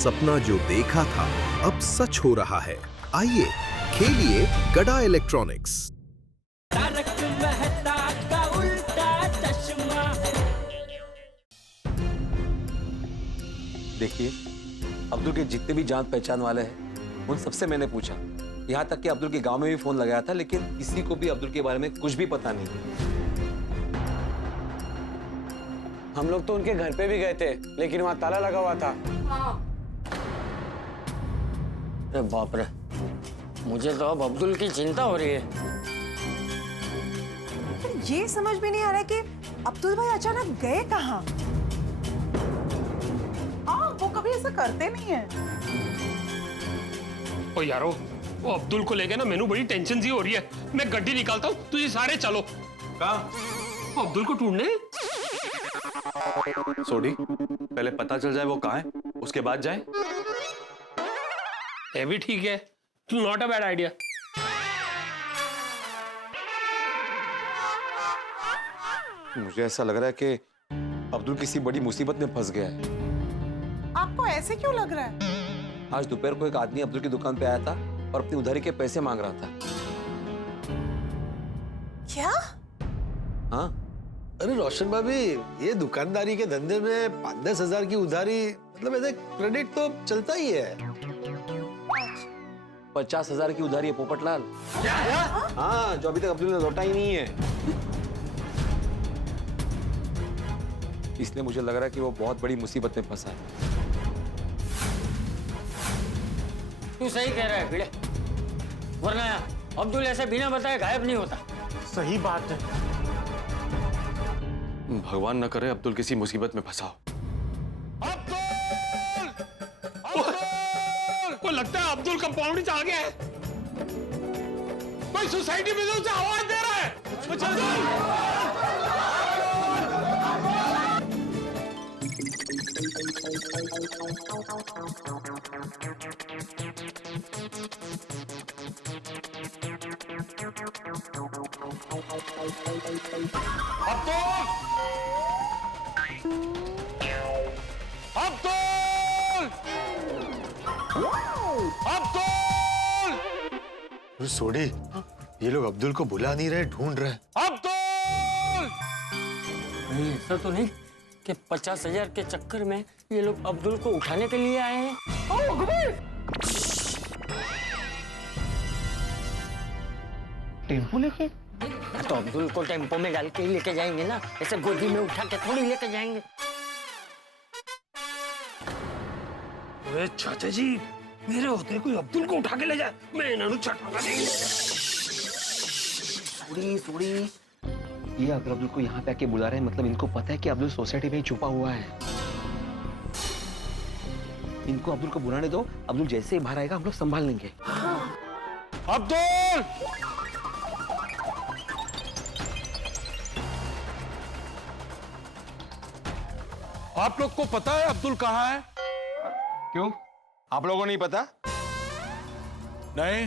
सपना जो देखा था अब सच हो रहा है। आइए खेलिए गड़ा इलेक्ट्रॉनिक्स। तारक मेहता का उल्टा चश्मा। देखिए, अब्दुल के जितने भी जान पहचान वाले हैं उन सबसे मैंने पूछा। यहाँ तक कि अब्दुल के गांव में भी फोन लगाया था, लेकिन किसी को भी अब्दुल के बारे में कुछ भी पता नहीं। हम लोग तो उनके घर पे भी गए थे, लेकिन वहाँ ताला लगा हुआ था। अरे बाप रे, मुझे तो अब अब्दुल की चिंता हो रही है। ये समझ में नहीं आ रहा कि अब्दुल भाई अचानक गए कहाँ? वो कभी ऐसा करते नहीं है। ओ यारो, वो अब्दुल को लेके ना मैनू बड़ी टेंशन सी हो रही है। मैं गड्डी निकालता हूँ, तुझे सारे चलो। कहाँ? अब्दुल को ढूंढने। सोडी, पहले पता चल जाए वो कहाँ है, उसके बाद जाए। ये भी ठीक है, नॉट अ बैड आइडिया। मुझे ऐसा लग रहा है कि अब्दुल किसी बड़ी मुसीबत में फंस गया है। आपको ऐसे क्यों लग रहा है? आज दोपहर को एक आदमी अब्दुल की दुकान पे आया था और अपनी उधारी के पैसे मांग रहा था। क्या? हाँ, अरे रोशन भाभी, ये दुकानदारी के धंधे में 5-10 हजार की उधारी, मतलब ऐसे क्रेडिट तो चलता ही है। 50,000 की उधारी है पोपटलाल। हाँ, जो अभी तक अब्दुल ने लौटा ही नहीं है। इसलिए मुझे लग रहा है कि वो बहुत बड़ी मुसीबत में फंसा है। तू सही कह रहा है भिड़े, वरना अब्दुल ऐसे बिना बताए गायब नहीं होता। सही बात है। भगवान न करे अब्दुल किसी मुसीबत में फंसा हो। वो लगता है अब्दुल कंपाउंड से आ गया है। कोई सोसाइटी में उसे आवाज दे रहा है। वो चल सोडी, ये लोग अब्दुल को बुला नहीं रहे, ढूंढ रहे। नहीं, ऐसा तो नहीं कि 50,000 के चक्कर में ये लोग अब्दुल को उठाने के लिए आए हैं। टेम्पो लेके? तो अब्दुल को टेम्पो में डाल के ही लेके जाएंगे ना, ऐसे गोदी में उठा के थोड़ी लेके जाएंगे। अरे चाचा जी, मेरे होते कोई अब्दुल को उठा के ले जाए, मैं इन्हें चटका देंगे। सोडी, ये अगर अब्दुल को यहाँ पे आके बुला रहे हैं, मतलब इनको पता है कि अब्दुल सोसाइटी में ही छुपा हुआ है। इनको अब्दुल को बुलाने दो, अब्दुल जैसे ही बाहर आएगा हम लोग संभाल लेंगे। अब्दुल! आप लोग को पता है अब्दुल कहाँ है? क्यों? आप लोगों को नहीं पता? नहीं।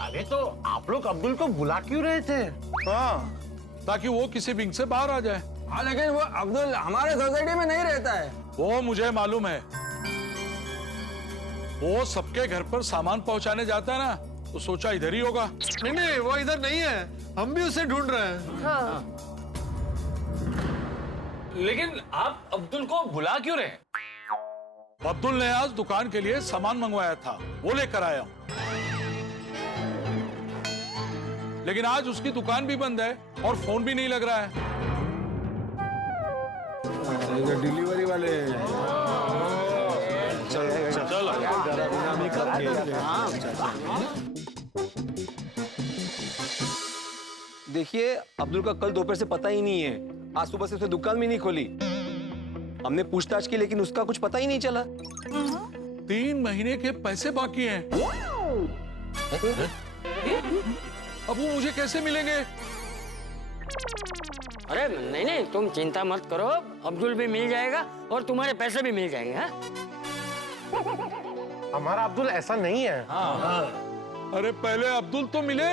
अरे तो आप लोग अब्दुल को बुला क्यों रहे थे? हाँ, ताकि वो किसी विंग से बाहर आ जाए। हाँ, लेकिन वो अब्दुल हमारे सोसाइटी में नहीं रहता है। वो मुझे मालूम है। वो सबके घर पर सामान पहुंचाने जाता है ना, तो सोचा इधर ही होगा। नहीं, वो इधर नहीं है, हम भी उसे ढूंढ रहे हैं। हाँ। लेकिन आप अब्दुल को बुला क्यों रहे? अब्दुल ने आज दुकान के लिए सामान मंगवाया था, वो लेकर आया हूं। लेकिन आज उसकी दुकान भी बंद है और फोन भी नहीं लग रहा है। डिलीवरी वाले। देखिए, अब्दुल का कल दोपहर से पता ही नहीं है। आज सुबह से उसने दुकान भी नहीं खोली। हमने पूछताछ की, लेकिन उसका कुछ पता ही नहीं चला। 3 महीने के पैसे बाकी हैं। अब वो मुझे कैसे मिलेंगे? अरे नहीं, तुम चिंता मत करो, अब्दुल भी मिल जाएगा और तुम्हारे पैसे भी मिल जाएंगे। हाँ? हमारा अब्दुल ऐसा नहीं है। अरे पहले अब्दुल तो मिले।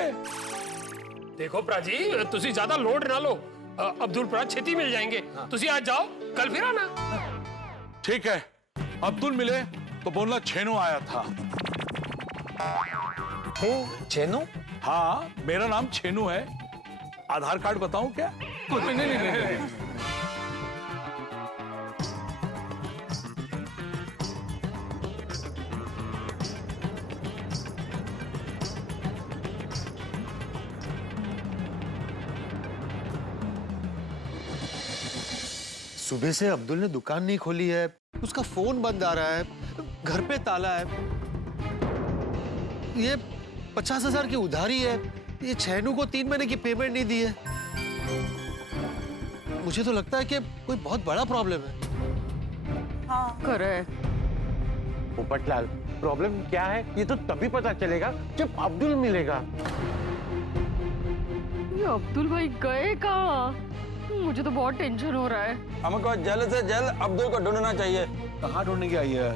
देखो प्राजी, तुसी ज्यादा लोड ना लो। अब्दुल भरा छेती मिल जाएंगे। तुसी आज जाओ, कल फिर आना। ठीक है, अब्दुल मिले तो बोलना छेनू आया था। चेनो? हाँ, मेरा नाम छेनू है। आधार कार्ड बताऊं क्या? नहीं। सुबह से अब्दुल ने दुकान नहीं खोली है, उसका फोन बंद आ रहा है, घर पे ताला है, ये 50,000 की उधारी है, ये छेनू को 3 महीने की पेमेंट नहीं दी है। मुझे तो लगता है कि कोई बहुत बड़ा प्रॉब्लम है। करे पोपटलाल, प्रॉब्लम क्या है ये तो तभी पता चलेगा जब अब्दुल मिलेगा। ये अब्दुल भाई गए कहाँ? मुझे तो बहुत टेंशन हो रहा है। हमको जल्द से जल्द अब्दुल को ढूंढना चाहिए। कहाँ ढूंढने की आई है?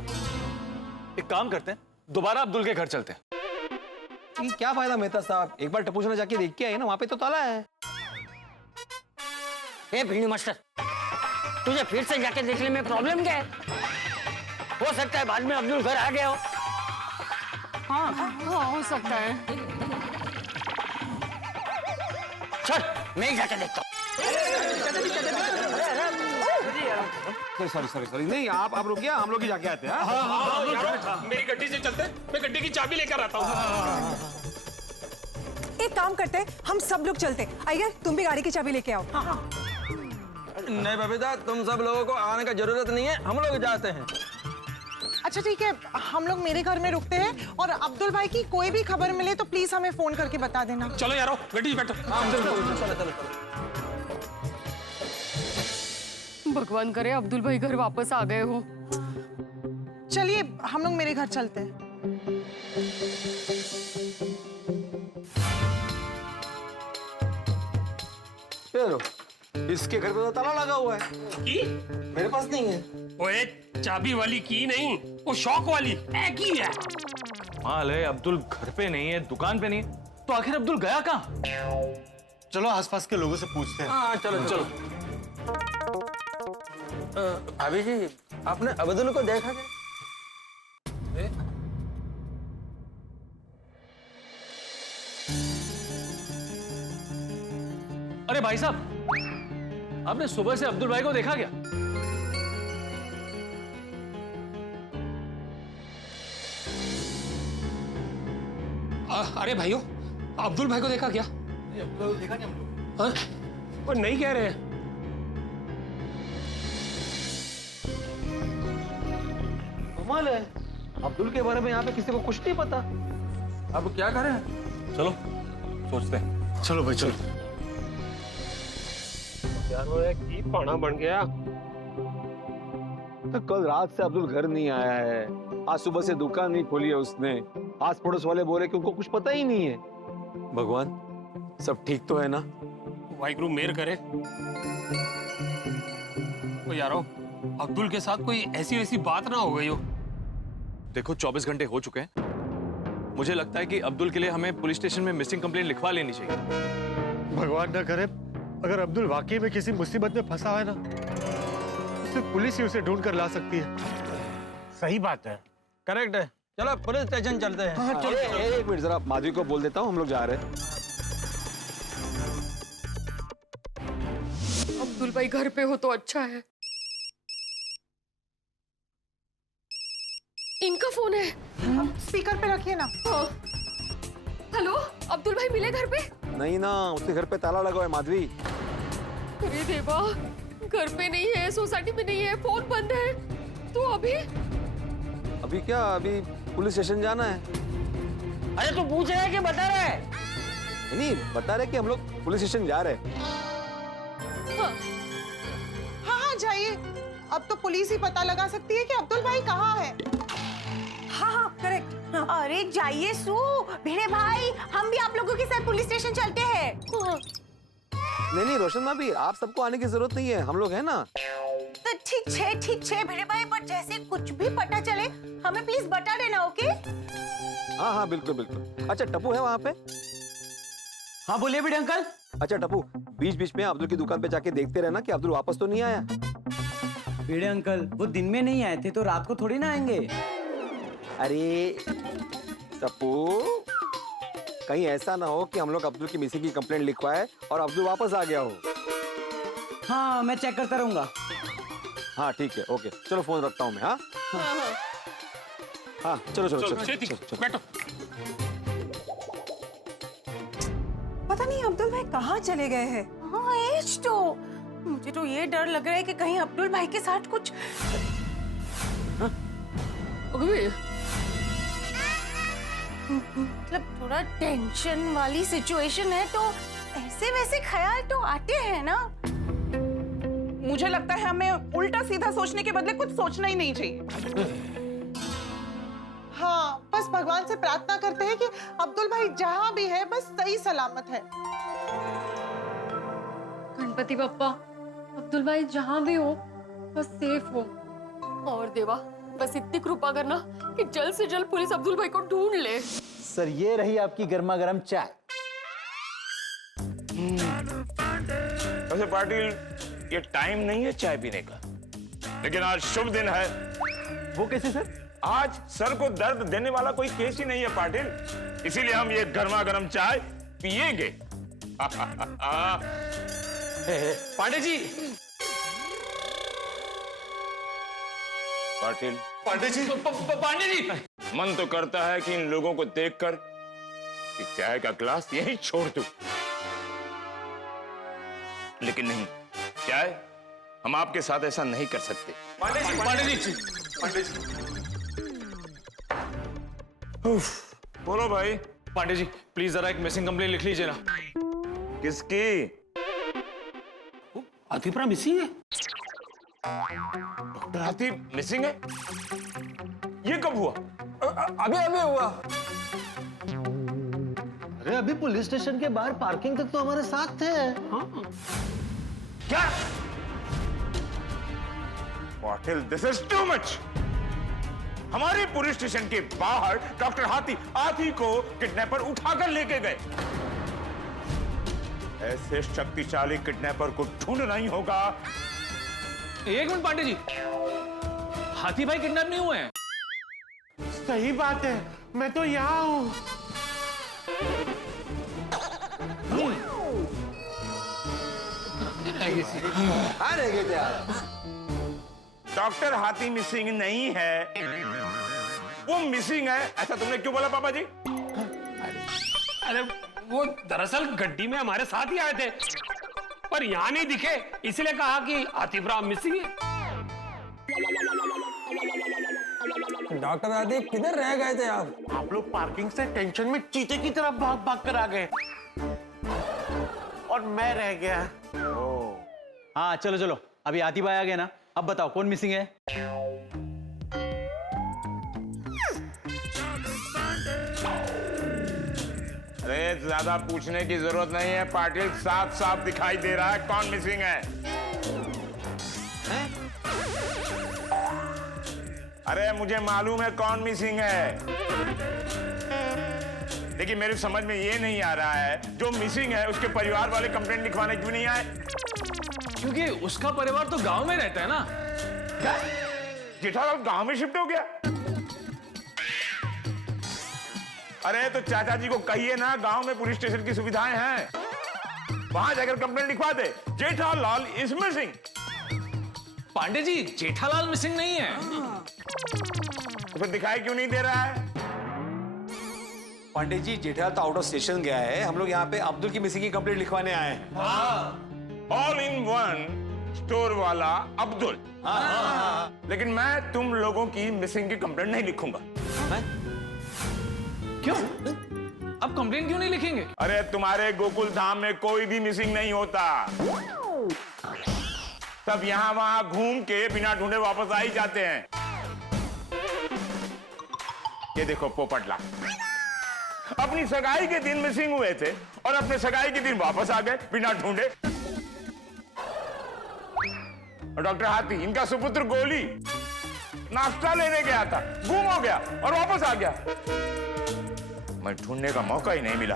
एक काम करते हैं, दोबारा अब्दुल के घर चलते हैं। ये क्या फायदा मेहता साहब, एक बार टप्पू से जाके देख के आए ना, वहां पे तो ताला है। ए भिड़ी मास्टर, तुझे फिर से जाके देखने में प्रॉब्लम क्या है? हो सकता है बाद में अब्दुल घर आ गया हो। हाँ हो सकता है। चल मैं ही जाके देखता हूँ। सॉरी, नहीं आप रुकिए, हम लोग ही जाके आते हैं। मेरी गड्डी से चलते, मैं गड्डी की चाबी लेकर आता हूँ। एक काम करते हैं, हम सब लोग चलते। आइए तुम भी गाड़ी की चाबी लेके आओ। नहीं बबीता, तुम सब लोगों को आने का जरूरत नहीं है, हम लोग जाते हैं। अच्छा ठीक है, हम लोग मेरे घर में रुकते हैं और अब्दुल भाई की कोई भी खबर मिले तो प्लीज हमें फोन करके बता देना। चलो यारो, गड्डी में बैठो। चलो। भगवान करे अब्दुल भाई घर वापस आ गए हो। चलिए हम लोग मेरे घर चलते हैं। चलो, इसके घर पे तो ताला लगा हुआ है। की? मेरे पास नहीं है। ओए, चाबी वाली की नहीं, वो शौक वाली एक ही है। माल है, अब्दुल घर पे नहीं है, दुकान पे नहीं है, तो आखिर अब्दुल गया कहाँ? चलो आसपास के लोगों से पूछते हैं। हाँ चलो। भाभी जी, आपने अब्दुल को देखा क्या? अरे भाई साहब, आपने सुबह से अब्दुल भाई को देखा क्या? अरे भाइयों, अब्दुल भाई को देखा क्या? देखा क्या हम लोग? हाँ? वो नहीं कह रहे हैं। कमाल है, अब्दुल के बारे में यहाँ पे किसी को कुछ नहीं पता। अब क्या करें? चलो सोचते हैं। चलो भाई चलो। यार वो की पाना बन गया। तो कल रात से अब्दुल घर नहीं आया है, आज सुबह से दुकान नहीं खोली है उसने, आस पड़ोस वाले बोले कि उनको कुछ पता ही नहीं है। भगवान, सब ठीक तो है ना? वाहिगुरु मेहर करे। ओ यारो, अब्दुल के साथ कोई ऐसी वैसी बात ना हो गई हो। देखो 24 घंटे हो चुके हैं, मुझे लगता है कि अब्दुल के लिए हमें पुलिस स्टेशन में मिसिंग कंप्लेंट लिखवा लेनी चाहिए। भगवान ना करे, अगर अब्दुल वाकई में किसी मुसीबत में फंसा है ना, तो सिर्फ पुलिस ही उसे ढूंढ कर ला सकती है। सही बात है। करेक्ट है, चलो पुलिस स्टेशन चलते हैं। एक मिनट जरा माधवी को बोल देता हूँ, हम लोग जा रहे हैं। अब्दुल भाई घर पे हो तो अच्छा है। इनका फोन है। स्पीकर पे रखिए ना। हेलो, अब्दुल भाई मिले घर पे? नहीं ना, उसके घर पे ताला लगा हुआ है माधवी। अरे देवा, घर पे नहीं है, सोसाइटी में नहीं है, फोन बंद है, तो अभी क्या, अभी पुलिस स्टेशन जाना है। अरे तू पूछ रहा है कि बता रहा है? नहीं, बता रहे कि हम लोग पुलिस स्टेशन जा रहे हैं। हाँ जाइए, अब तो पुलिस ही पता लगा सकती है कि अब्दुल भाई कहाँ है। हाँ करेक्ट। अरे जाइए सू, भिड़े भाई, हम भी आप लोगों के साथ पुलिस स्टेशन चलते हैं। नहीं रोशन भाभी, आप सबको आने की जरूरत नहीं है, हम लोग हैं ना। तो ठीक छे भिड़े भाई, पर जैसे कुछ भी पता चले हमें प्लीज बता देना, ओके? हाँ बिल्कुल। अच्छा टप्पू है वहाँ पे? हाँ बोलिए भिड़े अंकल। अच्छा टप्पू, बीच बीच में अब्दुल की दुकान पे जाके देखते रहना कि अब्दुल वापस तो नहीं आया। भिड़े अंकल, वो दिन में नहीं आए थे तो रात को थोड़ी ना आएंगे। अरे सप्पू, कहीं ऐसा ना हो कि हम लोग अब्दुल की मिसिंग की कंप्लेंट लिखवाए और अब्दुल वापस आ गया हो। हाँ मैं चेक करता रहूंगा। हाँ ठीक है, ओके, चलो फोन रखता हूँ मैं। हाँ हाँ, चलो चलो चलो, चेती, बैठो। पता नहीं अब्दुल भाई कहाँ चले गए हैं। हाँ एज तो मुझे तो ये डर लग रहा है कि कहीं अब्दुल भाई के साथ कुछ मतलब थोड़ा टेंशन वाली सिचुएशन है, तो ऐसे वैसे ख्याल तो आते हैं ना। मुझे लगता है हमें उल्टा सीधा सोचने के बदले कुछ सोचना ही नहीं चाहिए। हाँ, बस भगवान से प्रार्थना करते हैं कि अब्दुल भाई जहाँ भी है बस सही सलामत है। गणपति बप्पा, अब्दुल भाई जहाँ भी हो बस सेफ हो। और देवा, बस इतनी कृपा करना कि जल्द से जल्द पुलिस अब्दुल भाई को ढूंढ ले। सर ये रही आपकी गर्मा गर्म चाय। वैसे पाटिल, ये टाइम नहीं है चाय पीने का, लेकिन आज शुभ दिन है। वो कैसे सर? आज सर को दर्द देने वाला कोई केस ही नहीं है पाटिल, इसीलिए हम ये गर्मा गर्म चाय पिएंगे। पांडे जी। पाटिल, पांडे जी। पांडे जी। मन तो करता है कि इन लोगों को देखकर इस चाय का ग्लास यहीं छोड़ दूं, लेकिन नहीं, चाय, हम आपके साथ ऐसा नहीं कर सकते। पांडे जी, पांडे जी, पांडे जी। बोलो भाई। पांडे जी प्लीज जरा एक मिसिंग कंप्लेंट लिख लीजिए ना। किसकी? आतिफरा मिसिंग है। डॉक्टर हाथी मिसिंग है? ये कब हुआ? अभी अभी हुआ। अरे अभी पुलिस स्टेशन के बाहर पार्किंग तक तो हमारे साथ थे। क्या? Patil, this is too much. हमारे पुलिस स्टेशन के बाहर डॉक्टर हाथी को किडनैपर उठाकर लेके गए। ऐसे शक्तिशाली किडनैपर को ढूंढना ही होगा। एक मिनट पांडे जी, हाथी भाई किडनैप नहीं हुए हैं। सही बात है, मैं तो यहाँ हूँ। डॉक्टर हाथी मिसिंग नहीं है, वो मिसिंग है, ऐसा तुमने क्यों बोला पापा जी? अरे वो दरअसल गड्डी में हमारे साथ ही आए थे, पर यहाँ नहीं दिखे, इसलिए कहा कि आतिफरा मिसिंग है। डॉक्टर आदि किधर रह गए थे आप? आप लोग पार्किंग से टेंशन में चीते की तरफ भाग भाग कर आ गए और मैं रह गया। हाँ चलो चलो, अभी आतिफ भाई आ गए ना, अब बताओ कौन मिसिंग है? अरे ज्यादा पूछने की जरूरत नहीं है पाटिल, साफ साफ दिखाई दे रहा है कौन मिसिंग है। अरे मुझे मालूम है कौन मिसिंग है, लेकिन मेरे समझ में ये नहीं आ रहा है जो मिसिंग है उसके परिवार वाले कंप्लेंट लिखवाने क्यों नहीं आए? क्योंकि उसका परिवार तो गांव में रहता है ना। क्या? जेठालाल गांव में शिफ्ट हो गया? अरे तो चाचा जी को कहिए ना, गांव में पुलिस स्टेशन की सुविधाएं हैं, वहां जाकर कंप्लेंट लिखवा दे, Jethalal is missing. Pandey ji Jethalal missing नहीं है। तो फिर दिखाई क्यों नहीं दे रहा है? पांडे जी जेठालाल तो आउट ऑफ स्टेशन गया है, हम लोग यहाँ पे अब्दुल की मिसिंग की कंप्लेंट लिखवाने आए हैं। ऑल इन वन स्टोर वाला अब्दुल। लेकिन मैं तुम लोगों की मिसिंग की कंप्लेंट नहीं लिखूंगा। क्यों? अब कंप्लेंट क्यों नहीं लिखेंगे? अरे तुम्हारे गोकुल धाम में कोई भी मिसिंग नहीं होता, सब यहां वहां घूम के बिना ढूंढे वापस आ ही जाते हैं। ये देखो पोपटला, अपनी सगाई के दिन मिसिंग हुए थे और अपने सगाई के दिन वापस आ गए बिना ढूंढे। और डॉक्टर हाथी, इनका सुपुत्र गोली, नाश्ता लेने गया था, गुम हो गया और वापस आ गया, मैं ढूंढने का मौका ही नहीं मिला।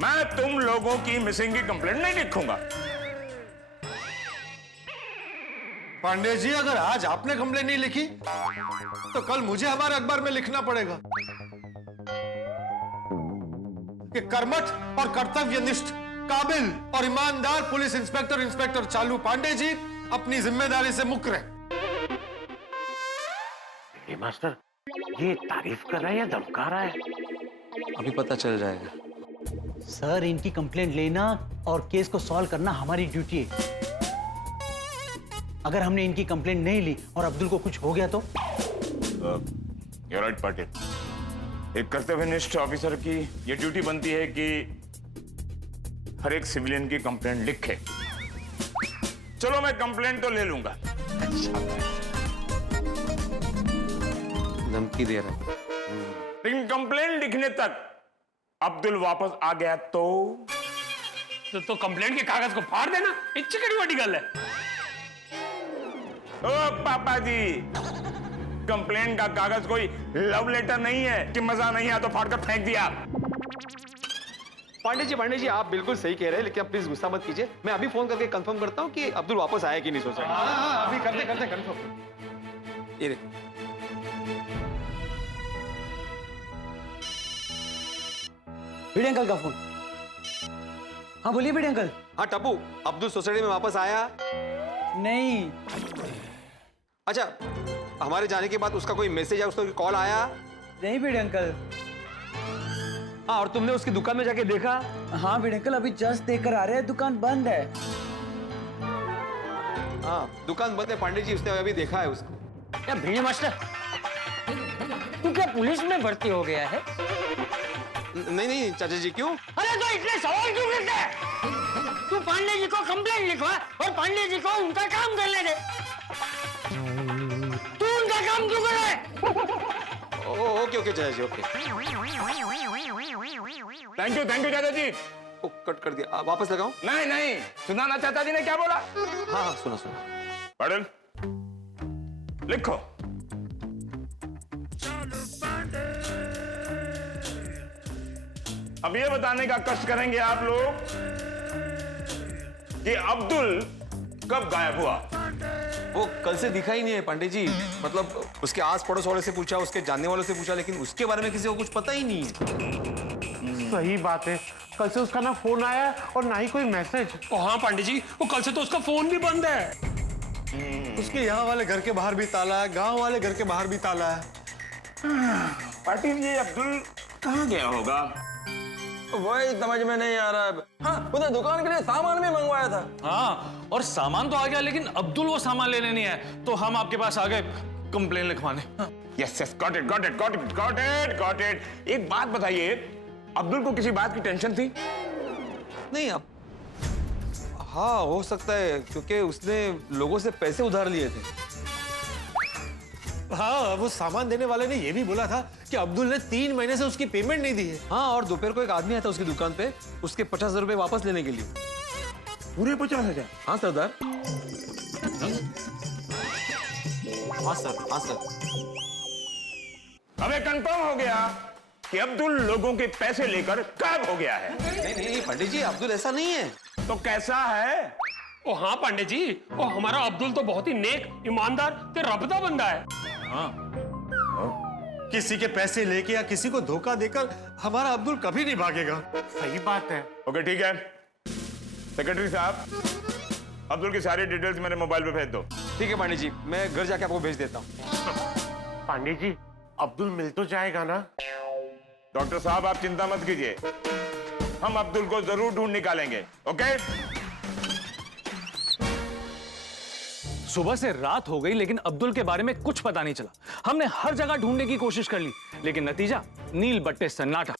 मैं तुम लोगों की मिसिंग की कंप्लेंट नहीं लिखूंगा। पांडे जी, अगर आज आपने कंप्लेन नहीं लिखी तो कल मुझे हमारे अखबार में लिखना पड़ेगा कि कर्मठ और कर्तव्यनिष्ठ, काबिल और ईमानदार पुलिस इंस्पेक्टर चालू पांडे जी अपनी जिम्मेदारी से मुकर हैं। मास्टर, ये तारीफ कर रहा है या धमका रहा है? अभी पता चल जाएगा। सर, इनकी कंप्लेंट लेना और केस को सॉल्व करना हमारी ड्यूटी है। अगर हमने इनकी कंप्लेंट नहीं ली और अब्दुल को कुछ हो गया तो? You're right, Patil. एक कर्तव्यनिष्ठ ऑफिसर की ये ड्यूटी बनती है कि हर एक सिविलियन की कंप्लेंट लिखे। चलो, मैं कंप्लेंट तो ले लूंगा। धमकी दे रहा है। लेकिन कंप्लेंट लिखने तक अब्दुल वापस आ गया तो कंप्लेंट के कागज को फाड़ देना, इच्छी कड़ी बड़ी गल है। ओ पापा जी, कंप्लेंट का कागज कोई लव लेटर नहीं है कि मजा नहीं आया तो फाड़कर फेंक दिया। पांडे जी आप बिल्कुल सही कह रहे हैं, लेकिन आप प्लीज गुस्सा मत कीजिए। मैं अभी फोन करके कंफर्म करता हूँ कि अब्दुल वापस आया कि नहीं सोचा। अभी करते कंफर्म। ये देखो, भिड़े अंकल का फोन। हाँ बोलिए भिड़े अंकल। हाँ टप्पू, अब्दुल सोसाइटी में वापस आया? नहीं। अच्छा, हमारे जाने के बाद उसका कोई मैसेज या उसका कोई कॉल आया? नहीं भिड़े अंकल। हाँ, और तुमने उसकी दुकान में जाके देखा? हाँ भिड़े अंकल, अभी जस्ट देखकर आ रहे हैं, दुकान बंद है। हाँ, दुकान बंद है पांडे जी, उसने अभी देखा है उसको। क्या भिड़े मास्टर, तू क्या पुलिस में भर्ती हो गया है? नहीं चाचा जी, क्यों? अरे तो इतने सवाल क्यों करते हैं? तू पांडे जी को कंप्लेंट लिखवा और पांडे जी को उनका काम करने दे। तू उनका काम क्यों कर रहा है? ओके चाचा जी, ओके। थैंक यू चाचा जी। ओ, कट कर दिया। वापस लगाऊं? नहीं, सुना ना चाचा जी ने क्या बोला? हाँ, सुना। पाटिल, लिखो। अब ये बताने का कष्ट करेंगे आप लोग कि अब्दुल कब गायब हुआ। वो कल से दिखा ही नहीं है पांडे जी। मतलब उसके आस पड़ोस वाले से पूछा, उसके जानने वालों से पूछा, लेकिन उसके बारे में किसी को कुछ पता ही नहीं है। सही बात है, कल से उसका ना फोन आया और ना ही कोई मैसेज। हाँ पांडे जी, वो कल से तो उसका फोन भी बंद है। उसके यहाँ वाले घर के बाहर भी ताला है, गांव वाले घर के बाहर भी ताला है। पाटिल, ये अब्दुल कहाँ गया होगा? वही समझ में नहीं आ रहा है। हाँ, उधर दुकान के लिए सामान भी मंगवाया था। हाँ, और सामान तो आ गया, लेकिन अब्दुल वो सामान लेने नहीं आया, तो हम आपके पास आ गए कंप्लेन लिखवाने। Yes, got it. एक बात बताइए, अब्दुल को किसी बात की टेंशन थी? नहीं, अब हाँ हो सकता है, क्योंकि उसने लोगों से पैसे उधार लिए थे। हाँ, वो सामान देने वाले ने ये भी बोला था कि अब्दुल ने 3 महीने से उसकी पेमेंट नहीं दी है। हाँ, और दोपहर को एक आदमी आया था उसकी दुकान पे उसके 50,000 रुपए वापस लेने के लिए। पूरे 50,000? हाँ सरदार। हाँ सर। हमें कंफर्म हो गया कि अब्दुल लोगों के पैसे लेकर गायब हो गया है। नहीं पंडित जी, अब्दुल ऐसा नहीं है। तो कैसा है? ओ हाँ पांडे जी, ओ हमारा अब्दुल तो बहुत ही नेक, ईमानदार ते रबता बंदा है। किसी के पैसे लेके या किसी को धोखा देकर हमारा अब्दुल कभी नहीं भागेगा। सही बात है। ओके, ठीक है। सेक्रेटरी साहब, अब्दुल की सारी डिटेल्स मेरे मोबाइल पे भेज दो। ठीक है पांडे जी, मैं घर जाके आपको भेज देता हूँ। पांडे जी, अब्दुल मिल तो जाएगा ना? डॉक्टर साहब, आप चिंता मत कीजिए, हम अब्दुल को जरूर ढूंढ निकालेंगे। ओके? सुबह से रात हो गई, लेकिन अब्दुल के बारे में कुछ पता नहीं चला। हमने हर जगह ढूंढने की कोशिश कर ली, लेकिन नतीजा नील बट्टे सन्नाटा।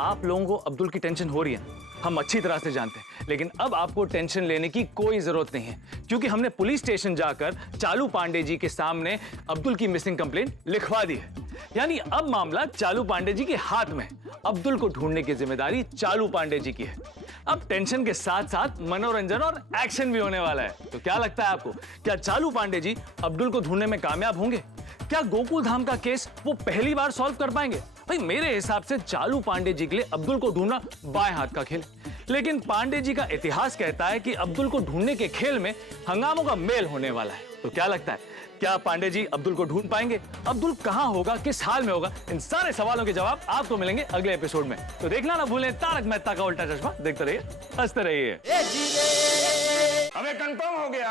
आप लोगों को अब्दुल की टेंशन हो रही है, हम अच्छी तरह से जानते हैं, लेकिन अब आपको टेंशन लेने की कोई जरूरत नहीं है, क्योंकि हमने पुलिस स्टेशन जाकर चालू पांडे जी के सामने अब्दुल की मिसिंग कंप्लेंट लिखवा दी है। यानी अब मामला चालू पांडे जी के हाथ में। अब्दुल को ढूंढने की जिम्मेदारी चालू पांडे जी की है। अब टेंशन के साथ साथ मनोरंजन और एक्शन भी होने वाला है। तो क्या लगता है आपको, क्या चालू पांडे जी अब्दुल को ढूंढने में कामयाब होंगे? क्या गोकुल धाम का केस वो पहली बार सॉल्व कर पाएंगे? भाई मेरे हिसाब से चालू पांडे जी के लिए अब्दुल को ढूंढना बाएं हाथ का खेल। लेकिन पांडे जी का इतिहास कहता है कि अब्दुल को ढूंढने के खेल में हंगामों का मेल होने वाला है। तो क्या लगता है, क्या पांडे जी अब्दुल को ढूंढ पाएंगे? अब्दुल कहां होगा, किस हाल में होगा? इन सारे सवालों के जवाब आपको मिलेंगे अगले एपिसोड में। तो देखना ना भूलें तारक मेहता का उल्टा चश्मा। देखते रहिए, हंसते रहिए। हमें कंफर्म हो गया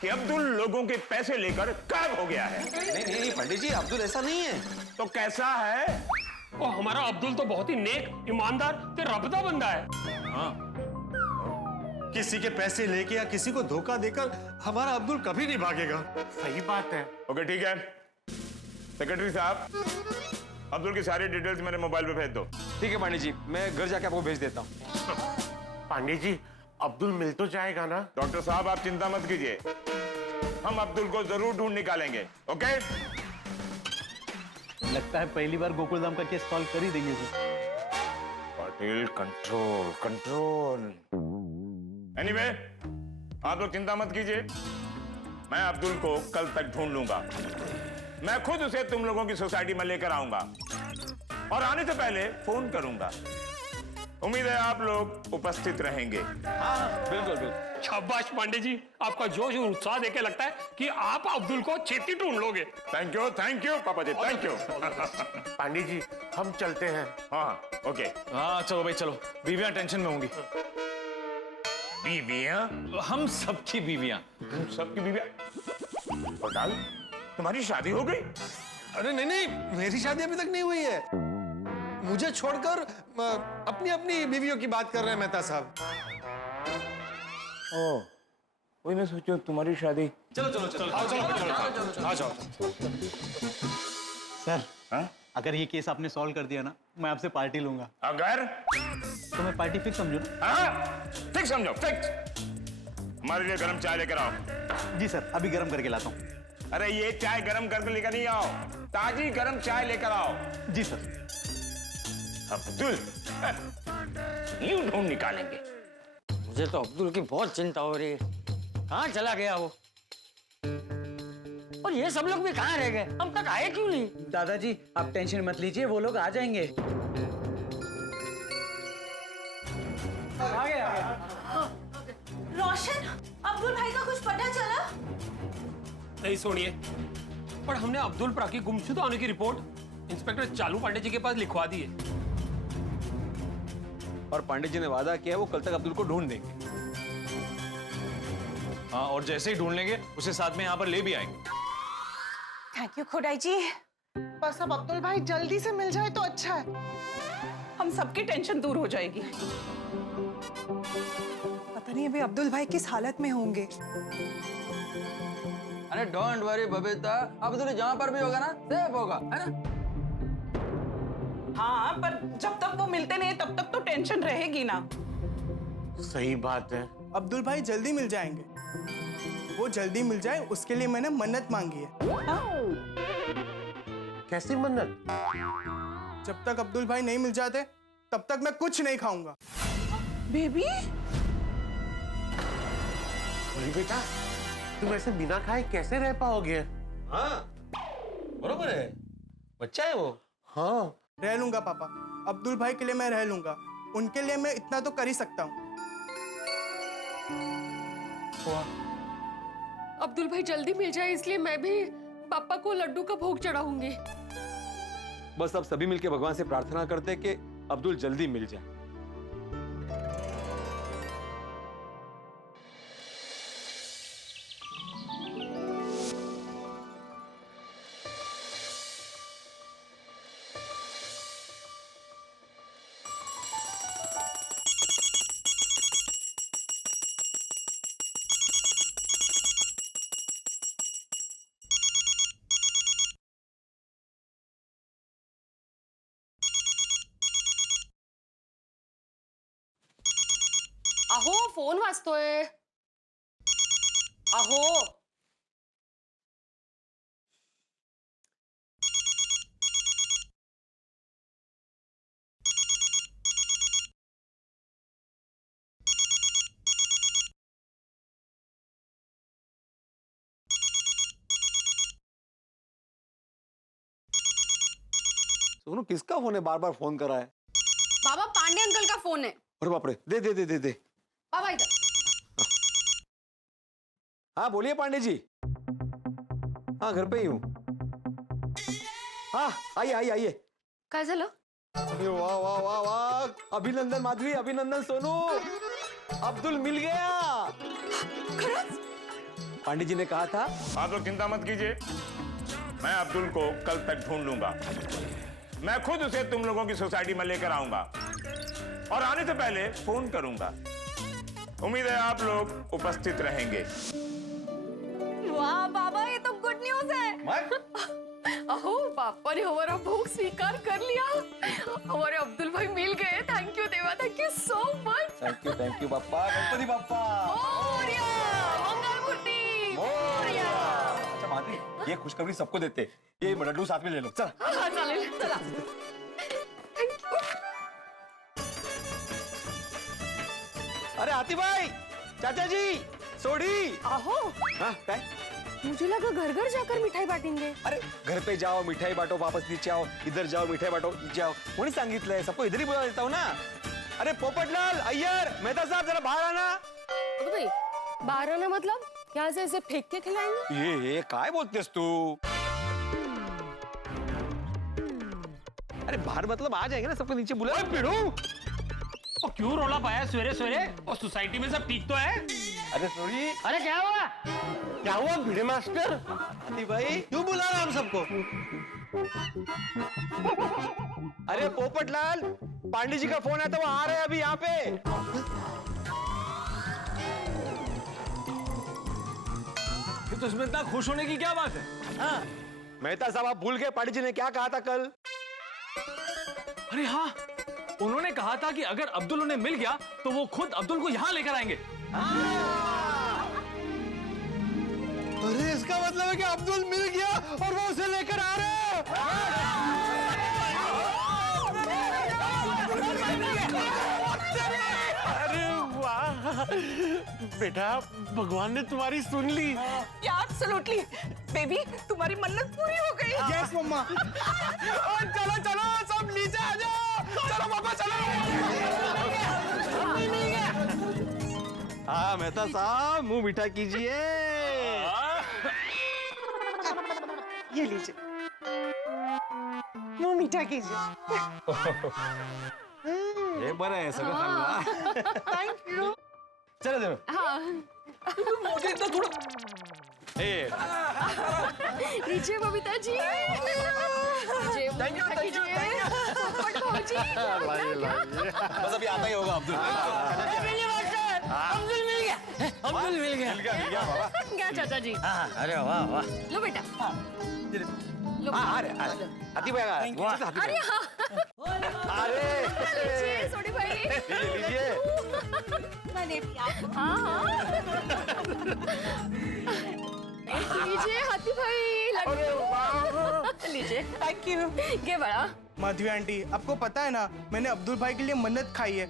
कि अब्दुल लोगों के पैसे लेकर गायब हो गया है। नहीं पंडित जी, अब्दुल ऐसा नहीं है। तो कैसा है? वो हमारा अब्दुल तो बहुत ही नेक, ईमानदार ते रबता बंदा है। किसी के पैसे लेके या किसी को धोखा देकर हमारा अब्दुल कभी नहीं भागेगा। सही बात है। ओके ठीक है, सेक्रेटरी साहब अब्दुल की सारी डिटेल्स मेरे मोबाइल पे भेज दो। ठीक है पंडित जी, मैं घर जाके आपको भेज देता हूँ। पांडे जी, अब्दुल मिल तो जाएगा ना? डॉक्टर साहब आप चिंता मत कीजिए, हम अब्दुल को जरूर ढूंढ निकालेंगे। ओके? लगता है पहली बार गोकुलधाम का केस सॉल्व कर ही देंगे sir. Patil control control. Anyway, आप लोग चिंता मत कीजिए, मैं अब्दुल को कल तक ढूंढ लूंगा। मैं खुद उसे तुम लोगों की सोसाइटी में लेकर आऊंगा और आने से पहले फोन करूंगा। उम्मीद है आप लोग उपस्थित रहेंगे। हाँ बिल्कुल बिल्कुल। शाबाश पांडे जी, आपका जोश और उत्साह देके लगता है कि आप अब्दुल को छेती ढूंढ लोगे। थैंक यू पापा जी, थैंक यू। पांडे जी, हम चलते हैं। हाँ ओके। हाँ चलो भाई चलो, बीवियां टेंशन में होंगी। बीवियां? हम सबकी बीवियां। तुम सबकी बीवियां? पटाल, तुम्हारी शादी हो गई? अरे नहीं, मेरी शादी अभी तक नहीं हुई है। मुझे छोड़कर अपनी अपनी बीवियों की बात कर रहे हैं मेहता साहब। ओह, वही मैं सोचूं तुम्हारी शादी। चलो आ जाओ। सर, हाँ? अगर ये केस आपने सॉल्व कर दिया ना, मैं आपसे पार्टी लूंगा। अगर? तो मैं पार्टी फिक्स समझू ना? हाँ, फिक्स समझो, फिक्स। हमारे लिए गर्म चाय लेकर आओ। जी सर, अभी गर्म करके लाता हूँ। अरे ये चाय गर्म करके लेकर नहीं आओ, ताजी गर्म चाय लेकर आओ। जी सर। अब्दुल यूं ढूंढ निकालेंगे। मुझे तो अब्दुल की बहुत चिंता हो रही है, कहाँ चला गया वो? और ये सब लोग भी कहाँ रह गए? हम तक आए क्यों नहीं? दादाजी आप टेंशन मत लीजिए, वो लोग आ जाएंगे। आ गए। रोशन, अब्दुल भाई का कुछ पता चला? नहीं सुनिए, पर हमने अब्दुल पर की गुमशुदा होने की रिपोर्ट इंस्पेक्टर चालू पांडे जी के पास लिखवा दी है। और पंडित जी ने वादा किया है वो कल तक अब्दुल को ढूंढ देंगे। हाँ, और जैसे ही ढूंढ लेंगे उसे साथ में यहाँ पर ले भी आएंगे। थैंक यू खुदाई जी। बस अब अब्दुल भाई जल्दी से मिल जाए तो अच्छा है। हम सबकी टेंशन दूर हो जाएगी। पता नहीं अभी अब्दुल भाई किस हालत में होंगे। अरे डोंट वरी बबीता, अब्दुल जहाँ पर भी होगा ना सेफ होगा, है ना? हाँ, पर जब तक वो मिलते नहीं तब तक तो टेंशन रहेगी ना। सही बात है। अब्दुल भाई जल्दी मिल जाएंगे। वो जल्दी मिल जाए उसके लिए मैंने मन्नत मांगी है। कैसी मन्नत? जब तक अब्दुल भाई नहीं मिल जाते तब तक मैं कुछ नहीं खाऊंगा। बेबी? बेटा, तुम ऐसे बिना खाए कैसे रह पाओगे? हाँ बरोबर है, बच्चा है वो। हाँ रह लूंगा पापा, अब्दुल भाई के लिए मैं रह लूंगा। उनके लिए मैं इतना तो कर ही सकता हूँ। अब्दुल भाई जल्दी मिल जाए इसलिए मैं भी पापा को लड्डू का भोग चढ़ाऊंगी। बस अब सभी मिलकर भगवान से प्रार्थना करते हैं कि अब्दुल जल्दी मिल जाए। अहो फोन वाजतोय। अहो सोनू किसका फोन है, बार बार फोन कर रहा है? बाबा पांडे अंकल का फोन है। अरे बाप रे, दे दे दे दे दे। बाबा इधर। हाँ बोलिए पांडे जी। हाँ घर पे ही हूँ। हाँ आइए आइए आइए। काय झालं? अरे वाह वाह वाह वाह, अभिनंदन माधवी, अभिनंदन सोनू, अब्दुल मिल गया। पांडे जी ने कहा था। आप लोग चिंता मत कीजिए, मैं अब्दुल को कल तक ढूंढ लूंगा। मैं खुद उसे तुम लोगों की सोसाइटी में लेकर आऊंगा और आने से पहले फोन करूंगा। उम्मीद है आप लोग उपस्थित रहेंगे। वाह बाबा, ये तो गुड न्यूज है। अहो पापा ने हमारा भोग स्वीकार कर लिया, हमारे अब्दुल भाई मिल गए। Thank you Deva, thank you so much. Thank you Bappa, Ganpati Bappa. Morya, Mangalmurti Morya. अच्छा माधवी, ये खुशखबरी सबको देते, ये लड्डू साथ में ले लो। चल। हाँ चालेल, चला। अरे आती भाई, चाचा जी, सोडी। आहो, हाँ काय? मुझे लगा घर घर जाकर मिठाई बांटेंगे। अरे घर पे जाओ मिठाई बांटो, वापस नीचे आओ, इधर जाओ मिठाई बांटो, नीचे आओ। कोणी सांगितलंय? सबको इधर ही बुला देता हूँ ना। अरे पोपटलाल, अय्यर, मेहता साहब जरा बाहर आना। अबे भाई, बाहर आना मतलब यहाँ से ऐसे फेंक के खिलाएंगे? ये काय बोलतेस तू? अरे बाहर मतलब आ जाएंगे ना, सबको नीचे बुला। पिड़ू, वो क्यों रोला पाया सवेरे सवेरे? और सोसाइटी में सब ठीक तो है? अरे सॉरी। अरे क्या हुआ? क्या हुआ भिड़े मास्टर? आती भाई क्यों बुला रहा हम सबको? अरे पोपटलाल, पांडे जी का फोन है तो वो आ रहे हैं अभी यहाँ पे। तो इसमें इतना खुश होने की क्या बात है? हाँ, मेहता साहब आप भूल गए पांडे जी ने क्या कहा था कल? अरे हाँ, उन्होंने कहा था कि अगर अब्दुल उन्हें मिल गया तो वो खुद अब्दुल को यहाँ लेकर आएंगे। अरे इसका मतलब है कि अब्दुल मिल गया और वो उसे लेकर आ रहे हैं। अरे वाह बेटा, भगवान ने तुम्हारी सुन ली। एब्सोल्युटली बेबी, तुम्हारी मन्नत पूरी हो गई। यस मम्मा। चलो चलो सब नीचे आ जाओ। चलो पापा चलो। हाँ मेहता साहब, मुंह मीठा कीजिए। ये लीजिए, मुंह मीठा कीजिए। ये बड़ा है सगळं खाल्ला। Thank you. चलो चलो। हाँ। लीजिए Babita ji. Thank you thank you. बस अभी आता ही होगा अब्दुल। अब्दुल मिल गया, अब्दुल मिल गया। मिल गया बाबा। क्या चाचा जी? हाँ, अरे वाह वाह। लो बेटा। लो। हाँ अरे हाथी भाई, अरे हाँ। अरे लीजिए सोडी भाई। लीजिए। हाँ। लीजिए हाथी भाई, लड्डू लीजिए। Thank you. ये बड़ा माधवी आंटी, आपको पता है ना, मैंने अब्दुल भाई के लिए मन्नत खाई है।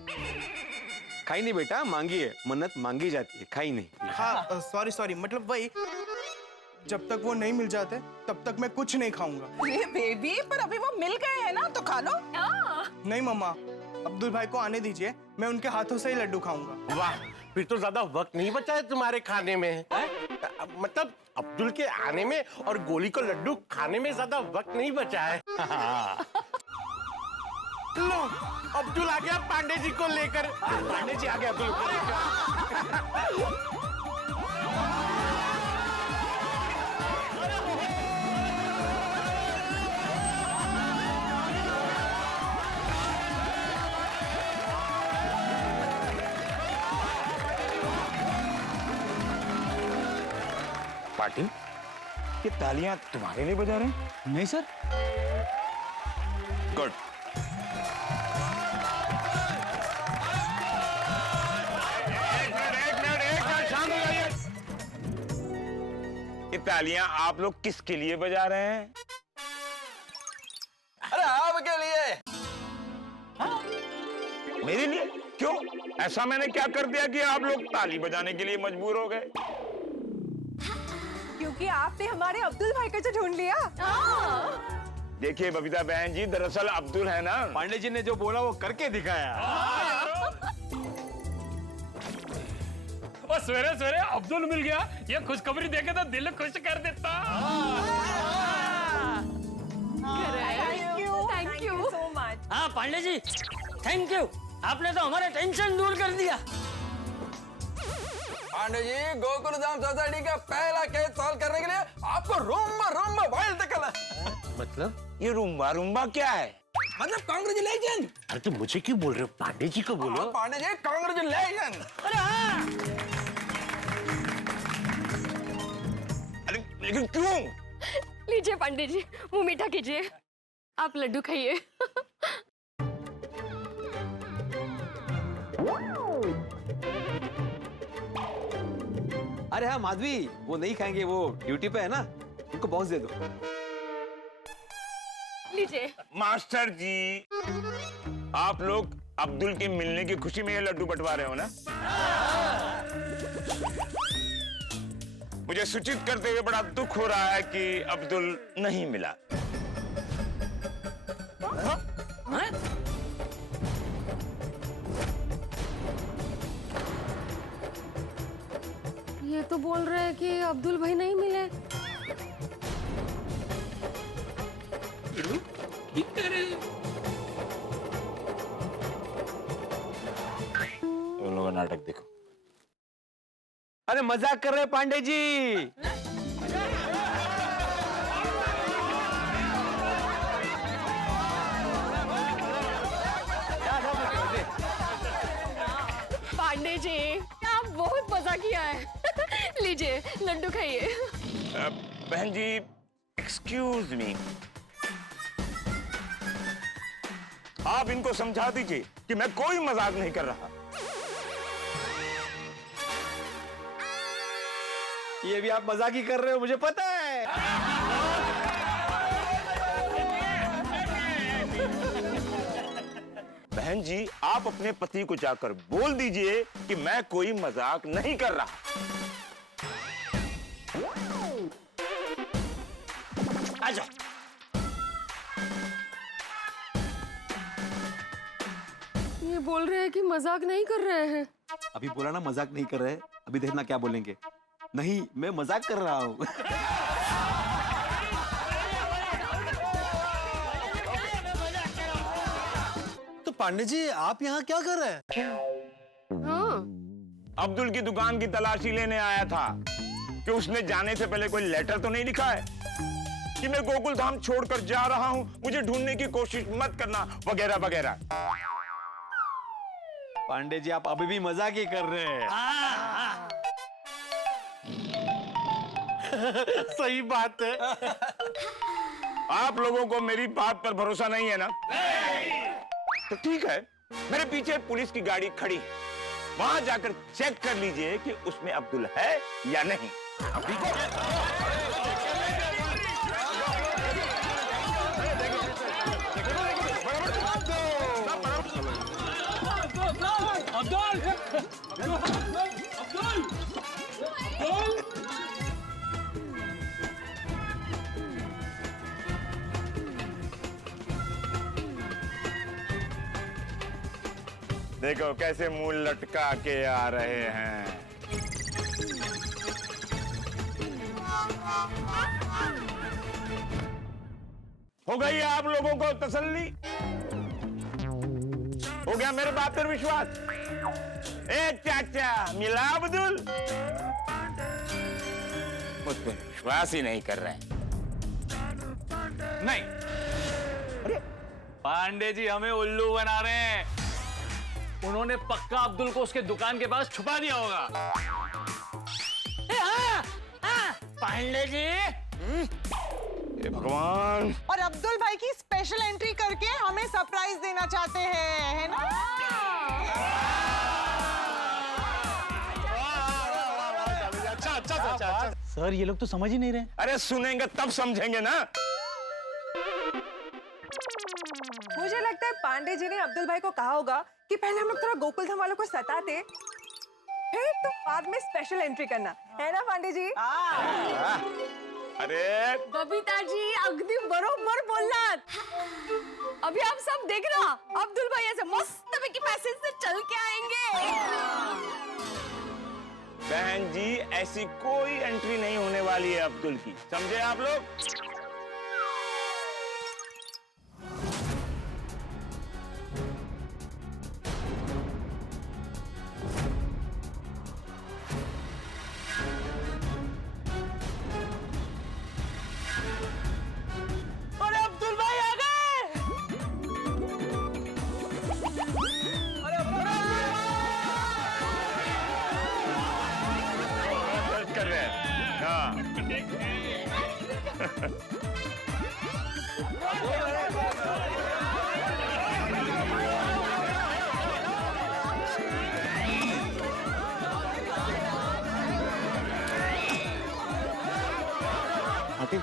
खाई नहीं बेटा, मांगी है। मन्नत मांगी जाती है, खाई नहीं। हाँ सॉरी, मतलब वही, जब तक वो नहीं मिल जाते तब तक मैं कुछ नहीं खाऊंगा। ये बेबी, पर अभी वो मिल गए हैं ना, तो खा लो। नहीं मम्मा, अब्दुल भाई को आने दीजिए, मैं उनके हाथों से ही लड्डू खाऊंगा। वाह, फिर तो ज्यादा वक्त नहीं बचा है तुम्हारे खाने में। मतलब अब्दुल के आने में और गोली को लड्डू खाने में ज्यादा वक्त नहीं बचा है। लो, अब्दुल आ गया पांडे जी को लेकर। पांडे जी आ गए अब्दुल को लेकर। पाटिल, ये तालियां तुम्हारे लिए बजा रहे हैं? नहीं सर। गुड। शांत हो जाइए। ये तालियां आप लोग किसके लिए बजा रहे हैं? अरे आपके लिए। मेरे लिए? क्यों? ऐसा मैंने क्या कर दिया कि आप लोग ताली बजाने के लिए मजबूर हो गए? क्योंकि आपने हमारे अब्दुल भाई को ढूंढ लिया। देखिए बबीता बहन जी, दरअसल अब्दुल है ना, पांडे जी ने जो बोला वो करके दिखाया। और सवेरे सवेरे अब्दुल मिल गया, ये खुशखबरी देके तो दिल खुश कर देता। Thank you so much. हाँ पांडे जी, थैंक यू, आपने तो हमारा टेंशन दूर कर दिया। पांडे जी, गोकुल धाम सोसाइटी का पहला केस सॉल्व करने के लिए आपको रूम्बा रूम्बा वाइल्ड निकला। मतलब ये रूम्बा रूम्बा क्या है? मतलब कांग्रेचुलेशन। अरे तो मुझे क्यों बोल रहे हो? पांडे जी को बोलो। पांडे जी कांग्रेचुलेशन। अरे हाँ, अरे लेकिन क्यों? लीजिए पांडे जी, मुंह मीठा कीजिए, आप लड्डू खाइए। अरे हाँ माधवी, वो नहीं खाएंगे, वो ड्यूटी पे है ना, उनको बॉक्स दे दो। लीजिए। मास्टर जी, आप लोग अब्दुल के मिलने की खुशी में ये लड्डू बंटवा रहे हो ना? मुझे सूचित करते हुए बड़ा दुख हो रहा है कि अब्दुल नहीं मिला। ये तो बोल रहे हैं कि अब्दुल भाई नहीं मिले। उन लोगों का नाटक देखो। अरे मजाक कर रहे हैं पांडे जी। पांडे जी, आप बहुत मजा किया है। लीजिए लड्डू खाइए। बहन जी, एक्सक्यूज मी, आप इनको समझा दीजिए कि मैं कोई मजाक नहीं कर रहा। ये भी आप मजाक ही कर रहे हो, मुझे पता है। बहन जी, आप अपने पति को जाकर बोल दीजिए कि मैं कोई मजाक नहीं कर रहा। आ जाओ। ये बोल रहे हैं कि मजाक नहीं कर रहे हैं। अभी बोला ना मजाक नहीं कर रहे, अभी देखना क्या बोलेंगे। नहीं, मैं मजाक कर रहा हूँ। तो पांडे जी, आप यहाँ क्या कर रहे हैं? हाँ। अब्दुल की दुकान की तलाशी लेने आया था कि उसने जाने से पहले कोई लेटर तो नहीं लिखा है कि मैं गोकुल धाम छोड़कर जा रहा हूं, मुझे ढूंढने की कोशिश मत करना, वगैरह वगैरह। पांडे जी, आप अभी भी मजाक ही कर रहे हैं। सही बात है। आप लोगों को मेरी बात पर भरोसा नहीं है ना? तो ठीक है, मेरे पीछे पुलिस की गाड़ी खड़ी, वहां जाकर चेक कर लीजिए कि उसमें अब्दुल है या नहीं। देखो कैसे मुंह लटका के आ रहे हैं। हो गई है आप लोगों को तसल्ली? हो गया मेरे बात पर विश्वास? ए चाचा, मिला अब्दुल? मुझ पर विश्वास ही नहीं कर रहे हैं। नहीं, अरे पांडे जी हमें उल्लू बना रहे हैं। उन्होंने पक्का अब्दुल को उसके दुकान के पास छुपा दिया होगा। पांडे जी, भगवान। और अब्दुल भाई की स्पेशल एंट्री करके हमें सरप्राइज देना चाहते हैं, है ना? अच्छा। सर, ये लोग तो समझ ही नहीं रहे। अरे सुनेंगे तब समझेंगे ना। मुझे लगता है पांडे जी ने अब्दुल भाई को कहा होगा कि पहले हम लोग थोड़ा गोकुल धाम वालों को सताते, फिर तो बाद में स्पेशल एंट्री करना, है ना पांडे जी? अरे बबीता जी, अगदी बरोबर बोललात। अभी आप सब देख रहा, अब्दुल भाई ऐसे मस्त पैकेज से चल के आएंगे। बहन जी ऐसी कोई एंट्री नहीं होने वाली है अब्दुल की, समझे आप लोग? अरे अब्दुल भाई आ गए। कर रहे हैं हाँ। आतिफ,